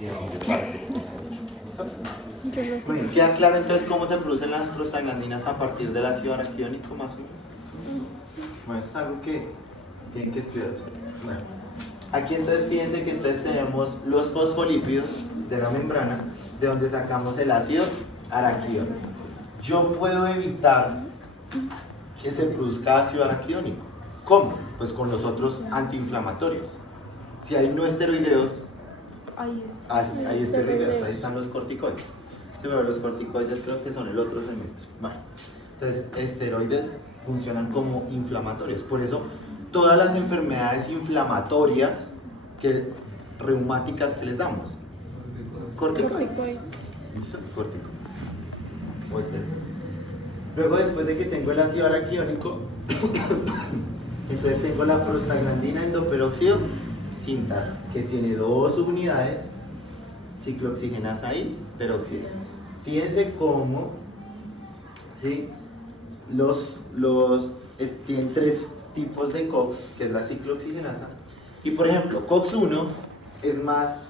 Digamos, ¿listo? Muy bien, ¿queda claro entonces cómo se producen las prostaglandinas a partir del ácido araquidónico más o menos? Bueno, eso es algo que tienen que estudiar ustedes. Bueno, aquí entonces fíjense que entonces tenemos los fosfolípidos de la membrana, de donde sacamos el ácido araquidónico. Yo puedo evitar que se produzca ácido araquidónico. ¿Cómo? Pues con los otros antiinflamatorios. Si hay no esteroideos, hay esteroideos, ahí están los corticoides. Sí, pero los corticoides creo que son el otro semestre. Bueno, entonces esteroides funcionan como inflamatorios. Por eso todas las enfermedades inflamatorias reumáticas que les damos, corticoides. ¿Listo? Corticoides. O esteroides. Luego, después de que tengo el ácido araquidónico, entonces tengo la prostaglandina endoperóxido sintasa, que tiene 2 subunidades, ciclooxigenasa y peroxidasa. Fíjense cómo, ¿sí?, tienen 3 tipos de COX, que es la ciclooxigenasa. Y por ejemplo, COX-1 es más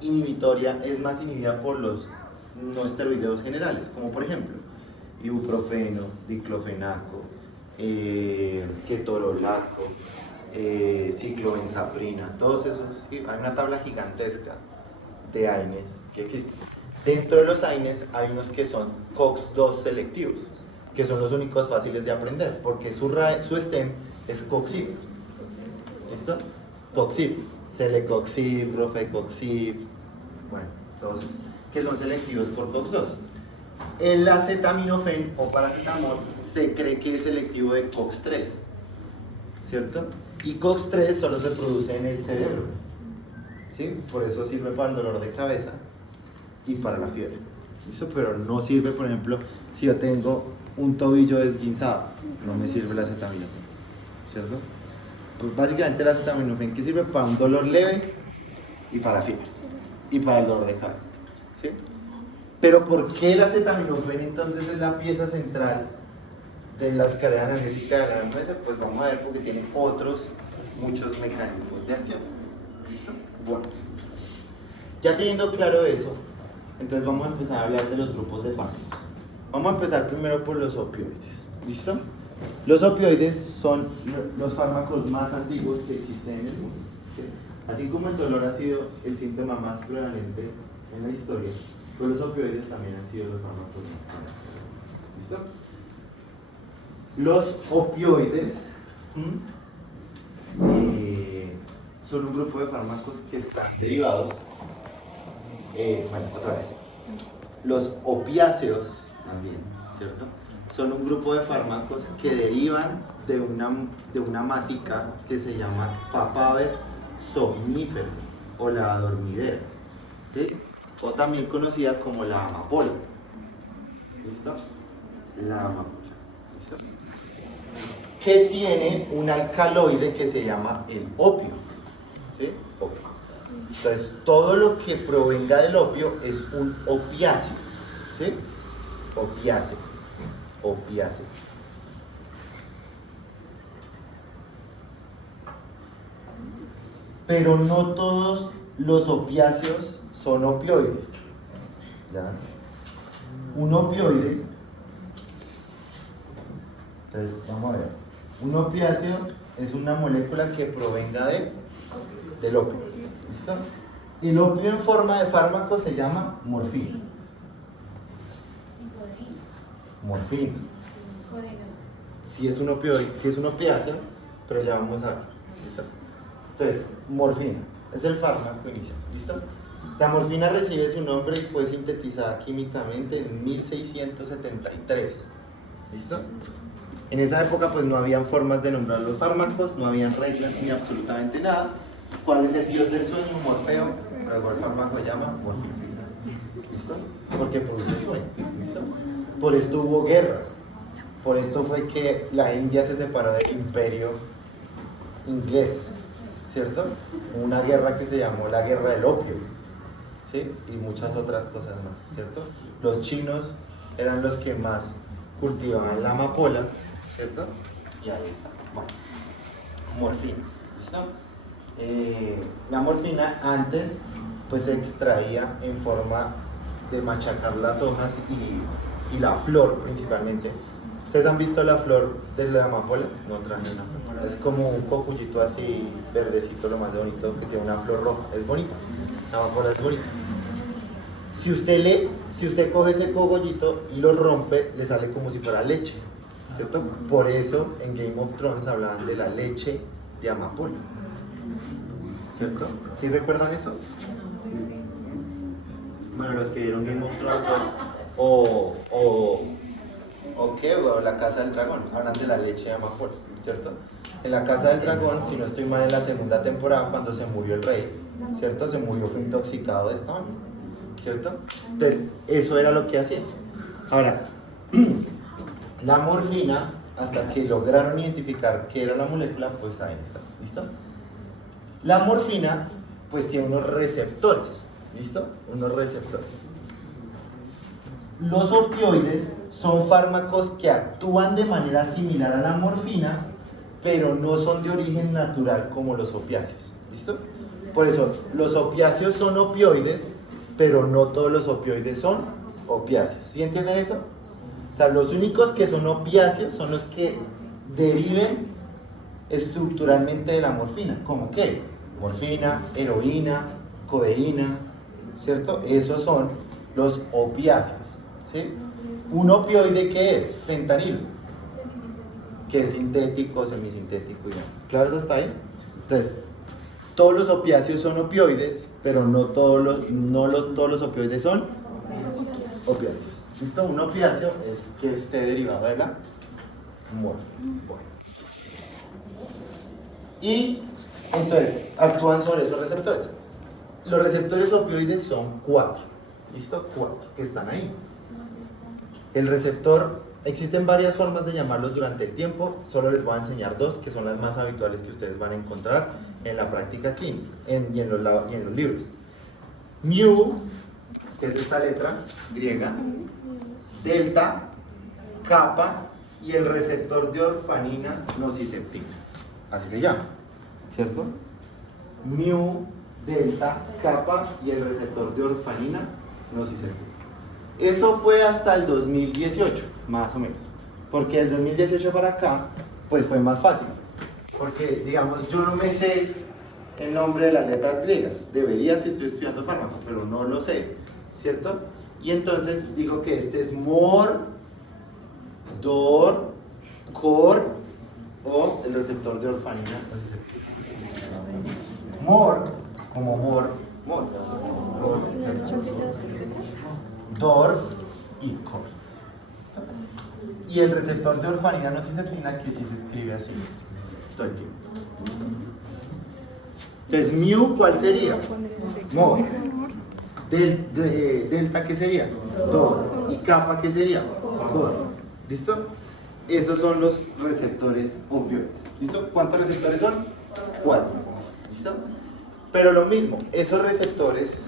inhibitoria, es más inhibida por los no esteroideos generales, como por ejemplo ibuprofeno, diclofenaco, ketorolaco, ciclobenzaprina, todos esos. ¿Sí? Hay una tabla gigantesca de AINES que existen. Dentro de los AINES hay unos que son COX-2 selectivos, que son los únicos fáciles de aprender, porque su stem es COXIB. ¿Listo? COXIB, celecoxib, rofecoxib, bueno, todos esos, que son selectivos por COX-2. El acetaminofén o paracetamol se cree que es selectivo de COX-3, ¿cierto? Y COX-3 solo se produce en el cerebro, ¿sí? Por eso sirve para el dolor de cabeza y para la fiebre. ¿Listo? Pero no sirve, por ejemplo, si yo tengo un tobillo desguinzado, no me sirve el acetaminofén, ¿cierto? Pues básicamente el acetaminofén que sirve para un dolor leve y para la fiebre y para el dolor de cabeza, ¿sí? Pero ¿por qué el acetaminofén entonces es la pieza central de la escalera analgésica de la OMS? Pues vamos a ver, porque tiene muchos mecanismos de acción. ¿Listo? Bueno, ya teniendo claro eso, entonces vamos a empezar a hablar de los grupos de fármacos. Vamos a empezar primero por los opioides. ¿Listo? Los opioides son los fármacos más antiguos que existen en el mundo, ¿sí? Así como el dolor ha sido el síntoma más prevalente en la historia, pues los opioides también han sido los fármacos más prevalentes. ¿Listo? Los opioides son un grupo de fármacos que están derivados. Bueno, otra vez. Los opiáceos, más bien, ¿cierto? Son un grupo de fármacos que derivan de una mática que se llama papaver somnífero o la dormidera, ¿sí? O también conocida como la amapola. ¿Listo? La amapola. ¿Listo? Que tiene un alcaloide que se llama el opio, ¿sí? Opio. Entonces, todo lo que provenga del opio es un opiáceo, ¿sí? Opiáceo. Opiáceo. Pero no todos los opiáceos son opioides, ¿ya? Un opioide, entonces vamos a ver, un opiáceo es una molécula que provenga del opio, ¿listo? El opio en forma de fármaco se llama morfina. Morfina. Si es un opioide, si es un opiáceo, pero ya vamos a ver, ¿listo? Entonces, morfina es el fármaco inicial, ¿listo? La morfina recibe su nombre y fue sintetizada químicamente en 1673, ¿listo? En esa época pues no habían formas de nombrar los fármacos, no habían reglas ni absolutamente nada. ¿Cuál es el dios del sueño? Morfeo. Luego el fármaco se llama morfina, ¿listo? Porque produce sueño, ¿listo? Por esto hubo guerras, por esto fue que la India se separó del imperio inglés, ¿cierto? Una guerra que se llamó la guerra del opio, ¿sí? Y muchas otras cosas más, ¿cierto? Los chinos eran los que más cultivaban la amapola, ¿cierto? Y ahí está. Bueno, morfina, ¿listo? La morfina antes pues se extraía en forma de machacar las hojas y la flor principalmente. ¿Ustedes han visto la flor de la amapola? No traje una flor. Es como un cocuyito así verdecito, lo más bonito, que tiene una flor roja. Es bonita. La amapola es bonita. Si usted coge ese cogollito y lo rompe, le sale como si fuera leche, ¿cierto? Por eso en Game of Thrones hablaban de la leche de amapola, ¿cierto? ¿Sí recuerdan eso? Bueno, los que vieron Game of Thrones o la Casa del Dragón, hablan de la leche de amapola, ¿cierto? En la Casa del Dragón, si no estoy mal, en la segunda temporada, cuando se murió el rey, ¿cierto? Se murió, fue intoxicado de esta manera, ¿cierto? Entonces, eso era lo que hacían. Ahora, la morfina, hasta que lograron identificar qué era la molécula, pues ahí está, ¿listo? La morfina, pues tiene unos receptores, ¿listo? Unos receptores. Los opioides son fármacos que actúan de manera similar a la morfina, pero no son de origen natural como los opiáceos, ¿listo? Por eso, los opiáceos son opioides, pero no todos los opioides son opiáceos. ¿Sí entienden eso? O sea, los únicos que son opiáceos son los que deriven estructuralmente de la morfina. ¿Cómo qué? Morfina, heroína, codeína, ¿cierto? Esos son los opiáceos, ¿sí? ¿Un opioide qué es? Fentanilo, que es sintético, semisintético y demás. ¿Claro hasta ahí? Entonces, todos los opiáceos son opioides, pero no todos los opioides son opiáceos. ¿Listo? Un opiáceo es que esté derivado de la morfina. Bueno. Y entonces actúan sobre esos receptores. Los receptores opioides son 4. ¿Listo? 4 que están ahí. El receptor, existen varias formas de llamarlos durante el tiempo, solo les voy a enseñar 2 que son las más habituales que ustedes van a encontrar en la práctica clínica y en los libros. Mu, que es esta letra griega, delta, kappa y el receptor de orfanina nociceptina. Así se llama, ¿cierto? Mu, delta, kappa y el receptor de orfanina nociceptina. Eso fue hasta el 2018, más o menos. Porque del 2018 para acá, pues fue más fácil. Porque, digamos, yo no me sé el nombre de las letras griegas. Debería si estoy estudiando fármaco, pero no lo sé, ¿cierto? Y entonces digo que este es mor, dor, cor o el receptor de orfanina nociceptina. Mor, como mor, dor y cor. ¿Listo? Y el receptor de orfanina nociceptina que sí se escribe así todo el tiempo. Entonces, mu, ¿cuál sería? Mor. Delta, ¿qué sería? Dor. Y kappa, ¿qué sería? Cor. ¿Listo? Esos son los receptores opioides. ¿Listo? ¿Cuántos receptores son? 4. ¿Listo? Pero lo mismo, esos receptores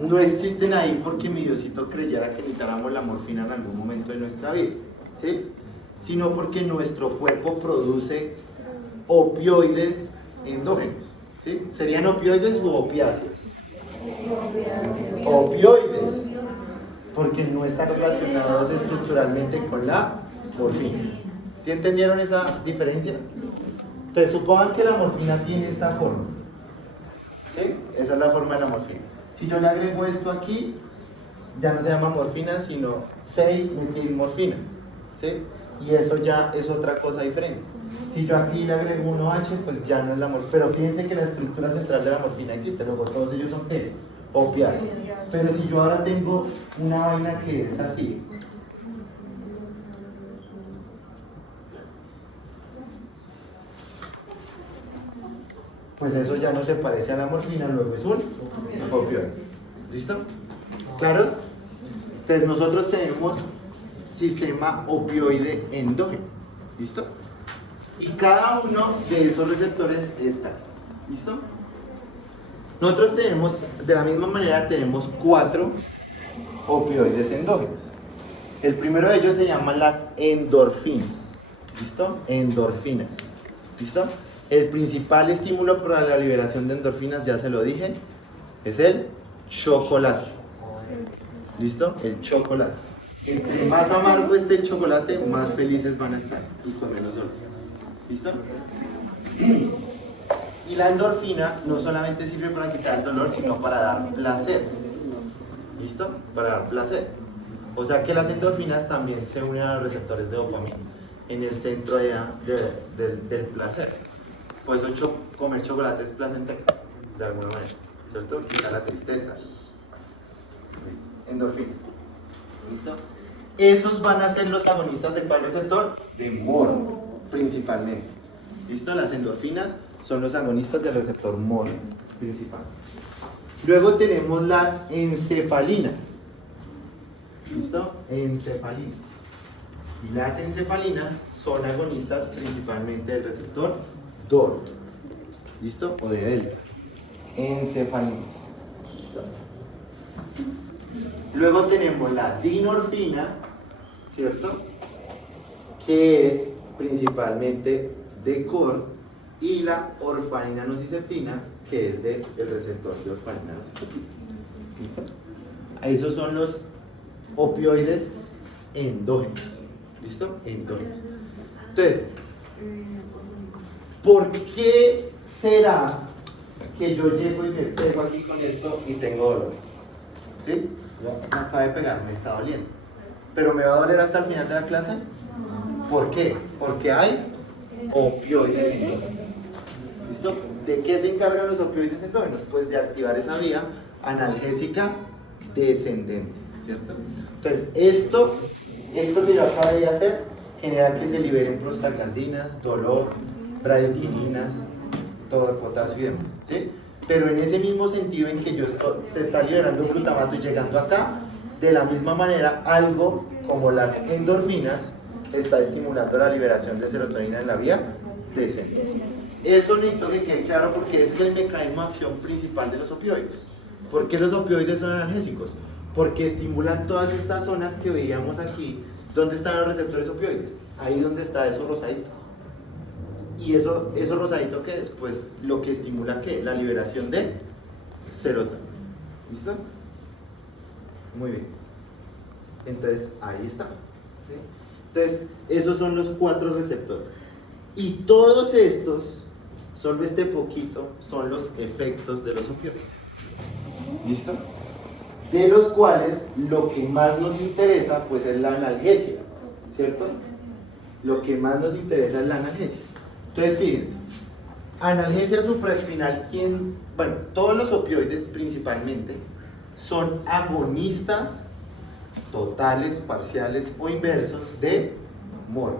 no existen ahí porque mi Diosito creyera que necesitáramos la morfina en algún momento de nuestra vida, ¿sí? Sino porque nuestro cuerpo produce opioides endógenos, ¿sí? ¿Serían opioides u opiáceos? Opioides, porque no están relacionados estructuralmente con la morfina. ¿Sí entendieron esa diferencia? Entonces supongan que la morfina tiene esta forma, ¿sí? Esa es la forma de la morfina. Si yo le agrego esto aquí, ya no se llama morfina, sino 6-metilmorfina, ¿sí? Y eso ya es otra cosa diferente. Si yo aquí le agrego 1H, pues ya no es la morfina. Pero fíjense que la estructura central de la morfina existe, luego todos ellos son ¿qué? Opiáceos. Pero si yo ahora tengo una vaina que es así, pues eso ya no se parece a la morfina, luego es un opioide. ¿Listo? ¿Claros? Entonces nosotros tenemos sistema opioide endógeno. ¿Listo? Y cada uno de esos receptores está. ¿Listo? Nosotros tenemos, de la misma manera, tenemos 4 opioides endógenos. El primero de ellos se llama las endorfinas. ¿Listo? Endorfinas. ¿Listo? El principal estímulo para la liberación de endorfinas, ya se lo dije, es el chocolate. ¿Listo? El chocolate. Entre más amargo esté el chocolate, más felices van a estar y con menos dolor. ¿Listo? Y la endorfina no solamente sirve para quitar el dolor, sino para dar placer. ¿Listo? Para dar placer. O sea que las endorfinas también se unen a los receptores de dopamina en el centro del placer. Por eso comer chocolate es placentero, de alguna manera, ¿cierto? Quita la tristeza. ¿Listo? Endorfinas. ¿Listo? Esos van a ser los agonistas de cuál receptor? De MOR, principalmente. ¿Listo? Las endorfinas son los agonistas del receptor MOR, principal. Luego tenemos las encefalinas. ¿Listo? Encefalinas. Y las encefalinas son agonistas principalmente del receptor DOR. ¿Listo? O de delta. Encefalinas. ¿Listo? Luego tenemos la dinorfina, ¿cierto? Que es principalmente de COR, y la orfanina nociceptina, que es del receptor de orfanina nociceptina. ¿Listo? Esos son los opioides endógenos. ¿Listo? Endógenos. Entonces, ¿por qué será que yo llego y me pego aquí con esto y tengo dolor? ¿Sí? Me acabé de pegar, me está doliendo. ¿Pero me va a doler hasta el final de la clase? ¿Por qué? Porque hay opioides endógenos. ¿Listo? ¿De qué se encargan los opioides endógenos? Pues de activar esa vía analgésica descendente, ¿cierto? Entonces, esto que yo acabé de hacer genera que se liberen prostaglandinas, dolor, bradykininas, todo el potasio y demás, ¿sí? pero en ese mismo sentido en que se está liberando glutamato y llegando acá, de la misma manera, algo como las endorfinas está estimulando la liberación de serotonina en la vía descendente. Eso necesito que quede claro porque ese es el mecanismo de acción principal de los opioides. ¿Por qué los opioides son analgésicos? Porque estimulan todas estas zonas que veíamos aquí. ¿Dónde están los receptores opioides? Ahí donde está eso rosadito. ¿Y eso rosadito qué es? Pues lo que estimula ¿qué? La liberación de serotonina. ¿Listo? Muy bien. Entonces, ahí está. ¿Sí? Entonces, esos son los 4 receptores. Y todos estos, solo este poquito, son los efectos de los opioides. ¿Listo? De los cuales lo que más nos interesa pues es la analgesia, ¿cierto? Lo que más nos interesa es la analgesia. Entonces fíjense, analgesia supraespinal, bueno, todos los opioides principalmente son agonistas totales, parciales o inversos de MOR.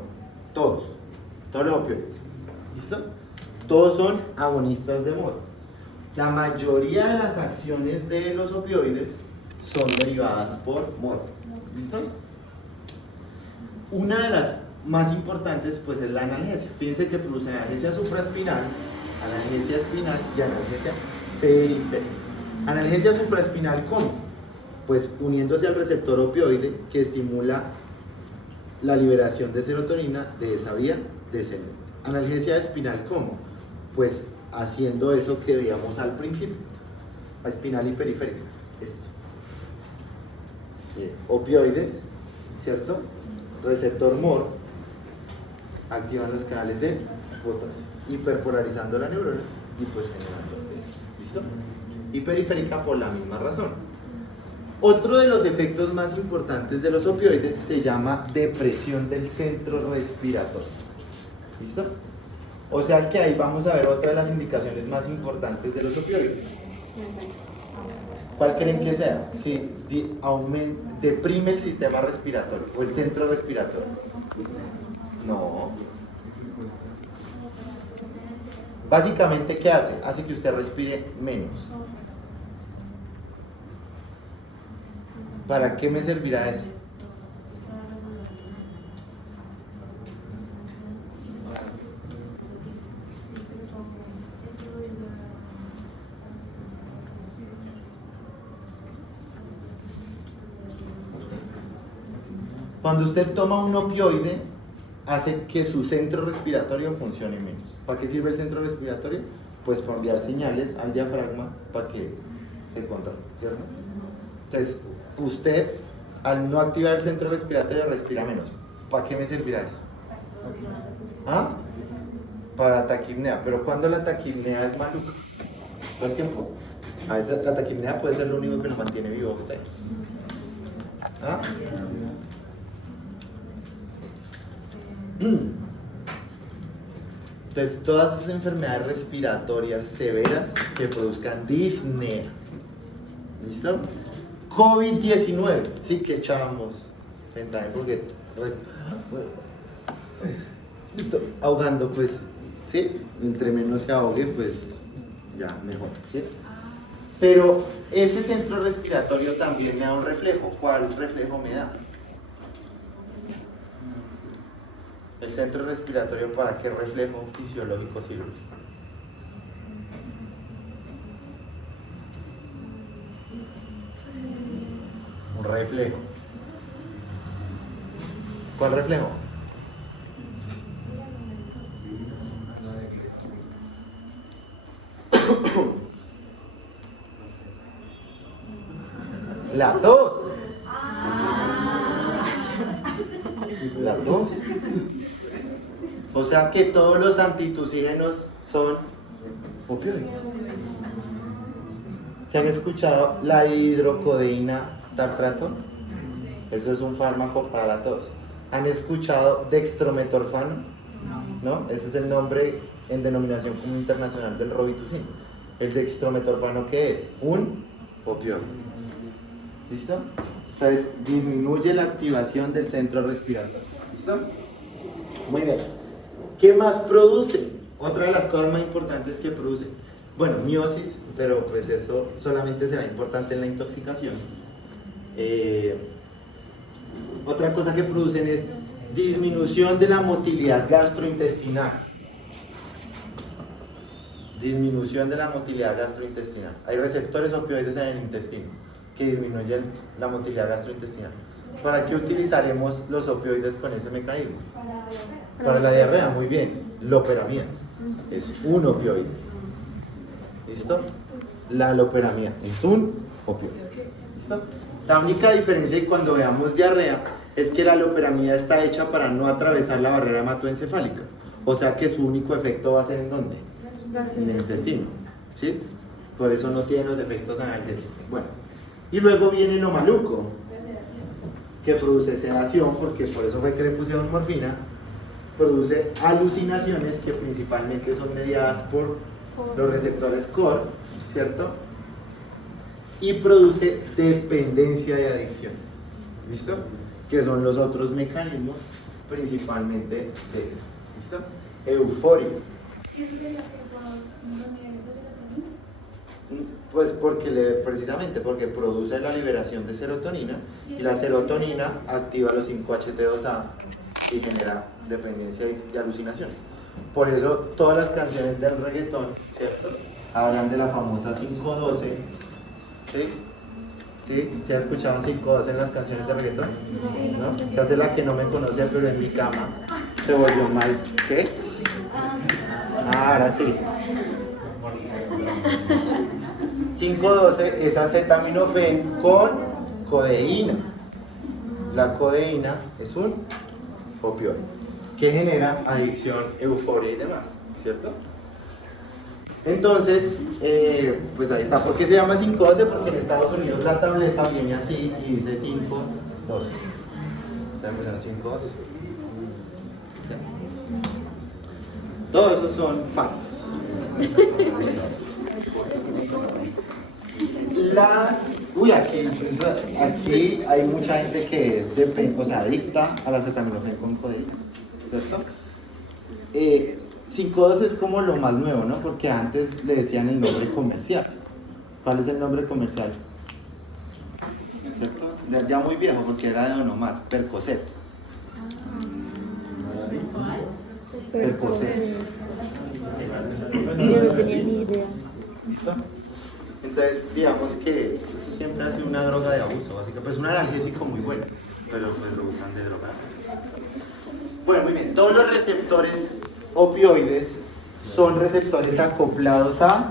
Todos los opioides. ¿Listo? Todos son agonistas de MOR. La mayoría de las acciones de los opioides son derivadas por MOR. ¿Listo? Una de las más importantes pues es la analgesia. Fíjense que produce analgesia supraespinal, analgesia espinal y analgesia periférica. Analgesia supraespinal, ¿cómo? Pues uniéndose al receptor opioide que estimula la liberación de serotonina de esa vía descendente. Analgesia espinal, ¿cómo? Pues haciendo eso que veíamos al principio, espinal y periférica. Esto. Opioides, ¿cierto? Receptor MOR, activan los canales de potasio, hiperpolarizando la neurona y pues generando eso. ¿Listo? Y periférica por la misma razón. Otro de los efectos más importantes de los opioides se llama depresión del centro respiratorio. ¿Listo? O sea que ahí vamos a ver otra de las indicaciones más importantes de los opioides. ¿Cuál creen que sea? Sí, deprime el sistema respiratorio o el centro respiratorio. No. Básicamente, ¿qué hace? Hace que usted respire menos. ¿Para qué me servirá eso? Cuando usted toma un opioide, hace que su centro respiratorio funcione menos. ¿Para qué sirve el centro respiratorio? Pues para enviar señales al diafragma para que se controle, ¿cierto? Entonces, usted, al no activar el centro respiratorio, respira menos. ¿Para qué me servirá eso? ¿Ah? Para la taquipnea. Pero ¿cuándo la taquipnea es maluca? ¿Todo el tiempo? A veces la taquipnea puede ser lo único que nos mantiene vivo a usted. ¿Ah? Entonces, todas esas enfermedades respiratorias severas que produzcan disnea. ¿Listo? COVID-19. Sí que echábamos fentanyl porque listo, ahogando, pues, ¿sí? Entre menos se ahogue, pues, ya, mejor, ¿sí? Pero ese centro respiratorio también me da un reflejo. ¿Cuál reflejo me da? El centro respiratorio, ¿para qué reflejo fisiológico sirve? Un reflejo. ¿Cuál reflejo? La tos. La tos. O sea que todos los antitusígenos son opioides. ¿Se han escuchado la hidrocodeína tartrato? Eso es un fármaco para la tos. ¿Han escuchado dextrometorfano? ¿No? Ese es el nombre en denominación común internacional del Robitussin. ¿El dextrometorfano qué es? Un opioide. ¿Listo? Entonces disminuye la activación del centro respiratorio. ¿Listo? Muy bien. ¿Qué más produce? Otra de las cosas más importantes que produce. bueno, miosis, pero pues eso solamente será importante en la intoxicación. Otra cosa que producen es disminución de la motilidad gastrointestinal. Disminución de la motilidad gastrointestinal. Hay receptores opioides en el intestino que disminuyen la motilidad gastrointestinal. ¿Para qué utilizaremos los opioides con ese mecanismo? Para la diarrea, muy bien. Loperamida es un opioide. ¿Listo? La loperamida es un opioide. ¿Listo? La única diferencia y cuando veamos diarrea es que la loperamida está hecha para no atravesar la barrera hematoencefálica. O sea que su único efecto va a ser ¿en dónde? En el intestino. ¿Sí? Por eso no tiene los efectos analgésicos. Bueno, y luego viene lo maluco, que produce sedación, porque por eso fue que le pusieron morfina. Produce alucinaciones que principalmente son mediadas por los receptores core, ¿cierto? Y produce dependencia y adicción. ¿Listo? Que son los otros mecanismos principalmente de eso. ¿Listo? Euforia. ¿Y eso sería por los niveles de serotonina? Pues precisamente porque produce la liberación de serotonina y la serotonina activa los 5-HT2A y genera dependencia y alucinaciones. Por eso todas las canciones del reggaetón, ¿cierto? Hablan de la famosa 512, ¿sí? ¿Sí? ¿Se ha escuchado un 512 en las canciones de reggaetón? ¿No? Se hace la que no me conoce, pero en mi cama se volvió más, ¿qué? Ah, ahora sí. 512 es acetaminofén con codeína. La codeína es un opioide que genera adicción, euforia y demás, ¿cierto? Entonces, pues ahí está. ¿Por qué se llama 512? Porque en Estados Unidos la tableta viene así y dice 512. Déjame 512. Todos esos son factos. Aquí hay mucha gente que es adicta al acetaminofén con codeína, ¿cierto? 512 es como lo más nuevo, ¿no? Porque antes le decían el nombre comercial. ¿Cuál es el nombre comercial? ¿Cierto? Ya muy viejo porque era de Don Omar, Percocet. Percocet. Yo no tenía ni idea. ¿Listo? Entonces, digamos que eso siempre ha sido una droga de abuso, básicamente. Pues un analgésico muy bueno, pero pues lo usan de droga. Bueno, muy bien. Todos los receptores opioides son receptores acoplados a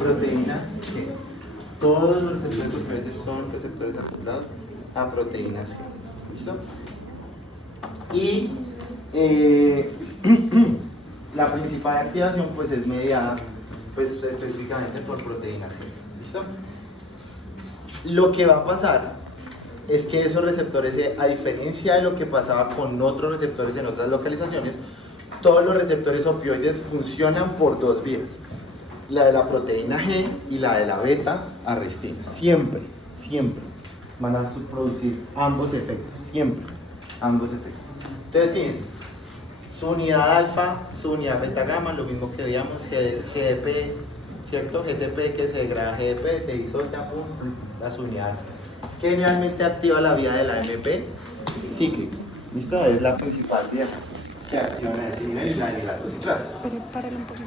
proteínas G. Todos los receptores opioides son receptores acoplados a proteínas G. ¿Listo? Y la principal activación pues es mediada pues específicamente por proteínas G. ¿Listo? Lo que va a pasar es que esos receptores a diferencia de lo que pasaba con otros receptores en otras localizaciones, todos los receptores opioides funcionan por dos vías, la de la proteína G y la de la beta-arrestina. Siempre van a producir ambos efectos, siempre, ambos efectos. Entonces, fíjense, su unidad alfa, su unidad beta-gamma, lo mismo que veíamos, GDP, ¿cierto? GTP que se degrada GDP, se disocia, la su unidad alfa, que generalmente activa la vía de la MP cíclica. ¿Listo? Es la principal vía que activan a ese nivel y la de la tosiclasa.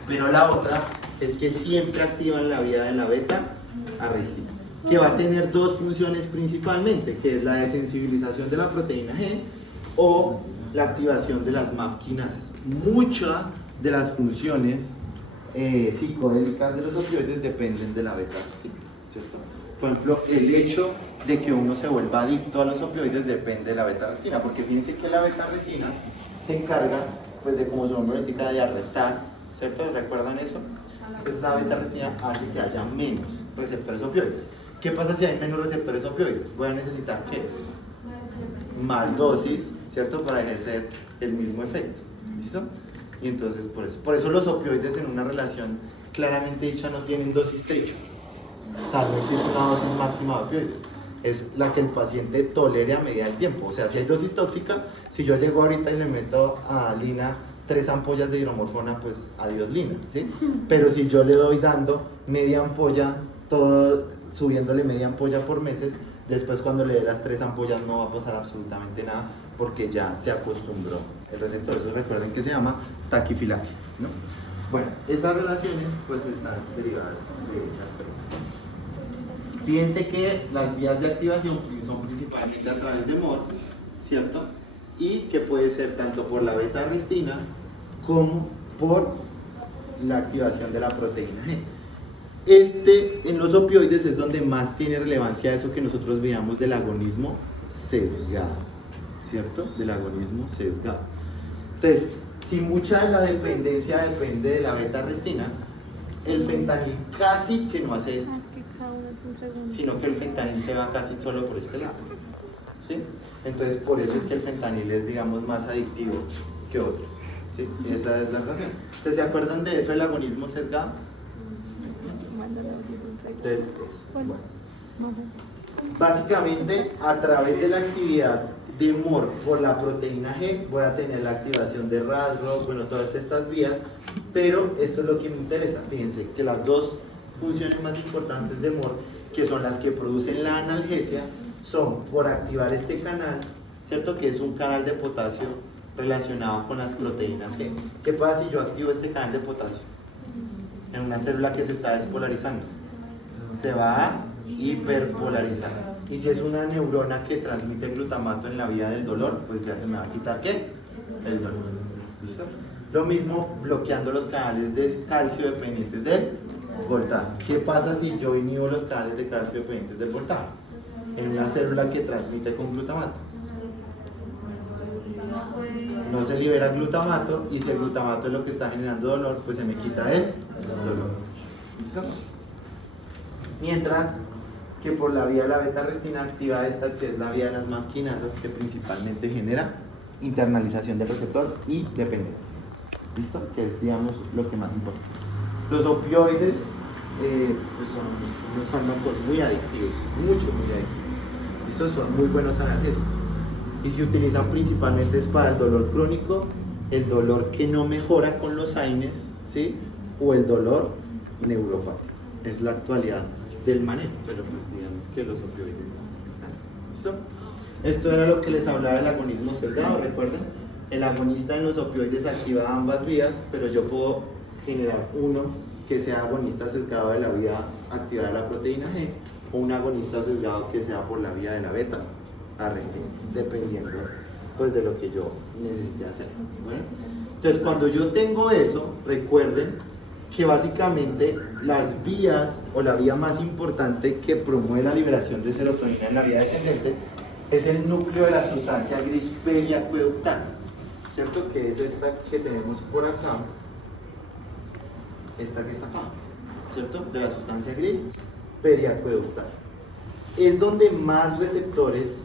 Pero la otra es que siempre activan la vía de la beta-arrestina, que va a tener dos funciones principalmente, que es la de sensibilización de la proteína G o la activación de las MAP quinasas. Muchas de las funciones psicodélicas de los opioides dependen de la beta-arrestina, ¿cierto? Por ejemplo, el hecho de que uno se vuelva adicto a los opioides depende de la beta-arrestina, porque fíjense que la beta-arrestina se encarga, pues de como su nombre indica, de arrestar, ¿cierto? ¿Recuerdan eso? Entonces esa beta-arrestina hace que haya menos receptores opioides. ¿Qué pasa si hay menos receptores opioides? Voy a necesitar ¿qué? Más dosis, ¿cierto? Para ejercer el mismo efecto, ¿listo? Y entonces por eso los opioides en una relación claramente dicha no tienen dosis techo. O sea, no existe una dosis máxima de opioides. Es la que el paciente tolere a medida del tiempo. O sea, si hay dosis tóxica, si yo llego ahorita y le meto a Lina 3 ampollas de hidromorfona, pues adiós linda, ¿sí? Pero si yo le doy dando media ampolla, todo subiéndole media ampolla por meses, después cuando le dé las 3 ampollas no va a pasar absolutamente nada porque ya se acostumbró el receptor. Eso recuerden que se llama taquifilaxia, ¿no? Bueno, esas relaciones pues están derivadas de ese aspecto. Fíjense que las vías de activación son principalmente a través de MOR, ¿cierto? Y que puede ser tanto por la beta-arrestina como por la activación de la proteína G. En los opioides es donde más tiene relevancia eso que nosotros veíamos del agonismo sesgado, ¿cierto? Del agonismo sesgado. Entonces, si mucha de la dependencia depende de la beta-arrestina, el fentanil casi que no hace esto, sino que el fentanil se va casi solo por este lado, ¿sí? Entonces, por eso es que el fentanil es, digamos, más adictivo que otros, ¿sí? Esa es la razón. Entonces, ¿se acuerdan de eso, el agonismo sesgado? Entonces, eso. Bueno. Básicamente, a través de la actividad de MOR por la proteína G, voy a tener la activación de RAS, bueno, todas estas vías, pero esto es lo que me interesa. Fíjense que las dos funciones más importantes de MOR, que son las que producen la analgesia, son por activar este canal, ¿cierto? Que es un canal de potasio relacionado con las proteínas G. ¿Qué pasa si yo activo este canal de potasio? En una célula que se está despolarizando, se va a hiperpolarizar. Y si es una neurona que transmite glutamato en la vía del dolor, pues ya se me va a quitar ¿qué? El dolor. ¿Listo? Lo mismo bloqueando los canales de calcio dependientes del voltaje. ¿Qué pasa si yo inhibo los canales de calcio dependientes del voltaje? En una célula que transmite con glutamato. No se libera glutamato, y si el glutamato es lo que está generando dolor, pues se me quita el dolor. ¿Listo? Mientras que por la vía de la beta-arrestina activa esta, que es la vía de las maquinasas, que principalmente genera internalización del receptor y dependencia. ¿Listo? Que es, digamos, lo que más importa. Los opioides pues son unos fármacos muy adictivos, muy adictivos. Estos son muy buenos analgésicos y se utilizan principalmente es para el dolor crónico, el dolor que no mejora con los AINES, ¿sí? O el dolor neuropático. Es la actualidad del manejo, pero pues digamos que los opioides están. ¿Listo? Esto era lo que les hablaba del agonismo sesgado, ¿recuerdan? El agonista en los opioides activa ambas vías, pero yo puedo generar uno que sea agonista sesgado de la vía activada de la proteína G o un agonista sesgado que sea por la vía de la beta-arrestina, dependiendo pues de lo que yo necesite hacer. ¿Bueno? Entonces, cuando yo tengo eso, recuerden que básicamente las vías o la vía más importante que promueve la liberación de serotonina en la vía descendente es el núcleo de la sustancia gris periacueductal, ¿cierto? Que es esta que tenemos por acá, esta que está acá, ¿cierto? De la sustancia gris periacueductal. Es donde más receptores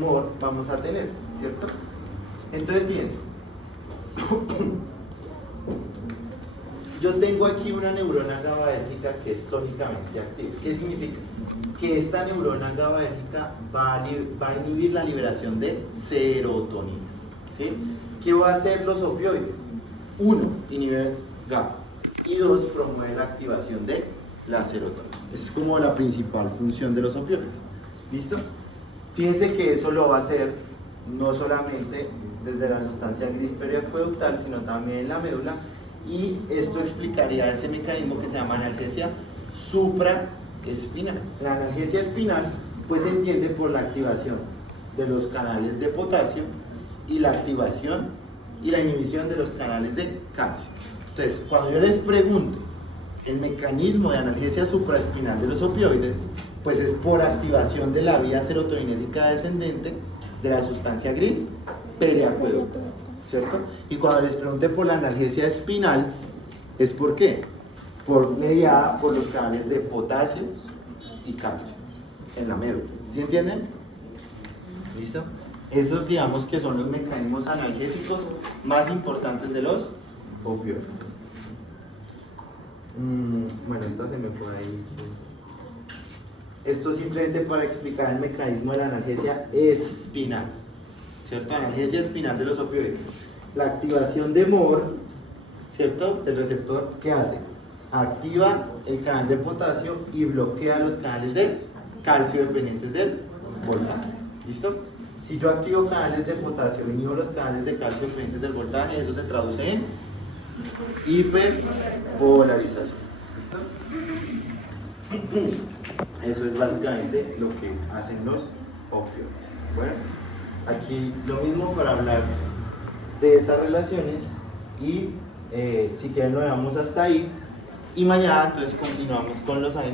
MOR vamos a tener, ¿cierto? Entonces, fíjense. Yo tengo aquí una neurona GABAérgica que es tónicamente activa. ¿Qué significa? Que esta neurona GABAérgica va a inhibir la liberación de serotonina, ¿sí? ¿Qué va a hacer los opioides? 1. Inhibe GABA. Y 2. Promueve la activación de la serotonina. Es como la principal función de los opioides. ¿Listo? Fíjense que eso lo va a hacer no solamente desde la sustancia gris periacueductal, sino también en la médula. Y esto explicaría ese mecanismo que se llama analgesia supraespinal. La analgesia espinal pues se entiende por la activación de los canales de potasio y la activación y la inhibición de los canales de calcio. Entonces, cuando yo les pregunto el mecanismo de analgesia supraespinal de los opioides, pues es por activación de la vía serotoninérgica descendente de la sustancia gris periacueductal, ¿cierto? Y cuando les pregunté por la analgesia espinal, ¿es por qué? Mediada por los canales de potasio y calcio en la médula. ¿Sí entienden? ¿Listo? Esos digamos que son los mecanismos analgésicos más importantes de los opioides. Bueno, esta se me fue ahí. Esto simplemente para explicar el mecanismo de la analgesia espinal, ¿cierto? Analgesia espinal de los opioides. la activación de MOR, ¿cierto? Del receptor, ¿qué hace? Activa el canal de potasio y bloquea los canales de calcio dependientes del voltaje. ¿Listo? Si yo activo canales de potasio y inhibo los canales de calcio dependientes del voltaje, eso se traduce en hiperpolarización. ¿Listo? Eso es básicamente lo que hacen los opioides. Bueno, aquí lo mismo para hablar de esas relaciones y si quieren lo dejamos hasta ahí y mañana entonces continuamos con los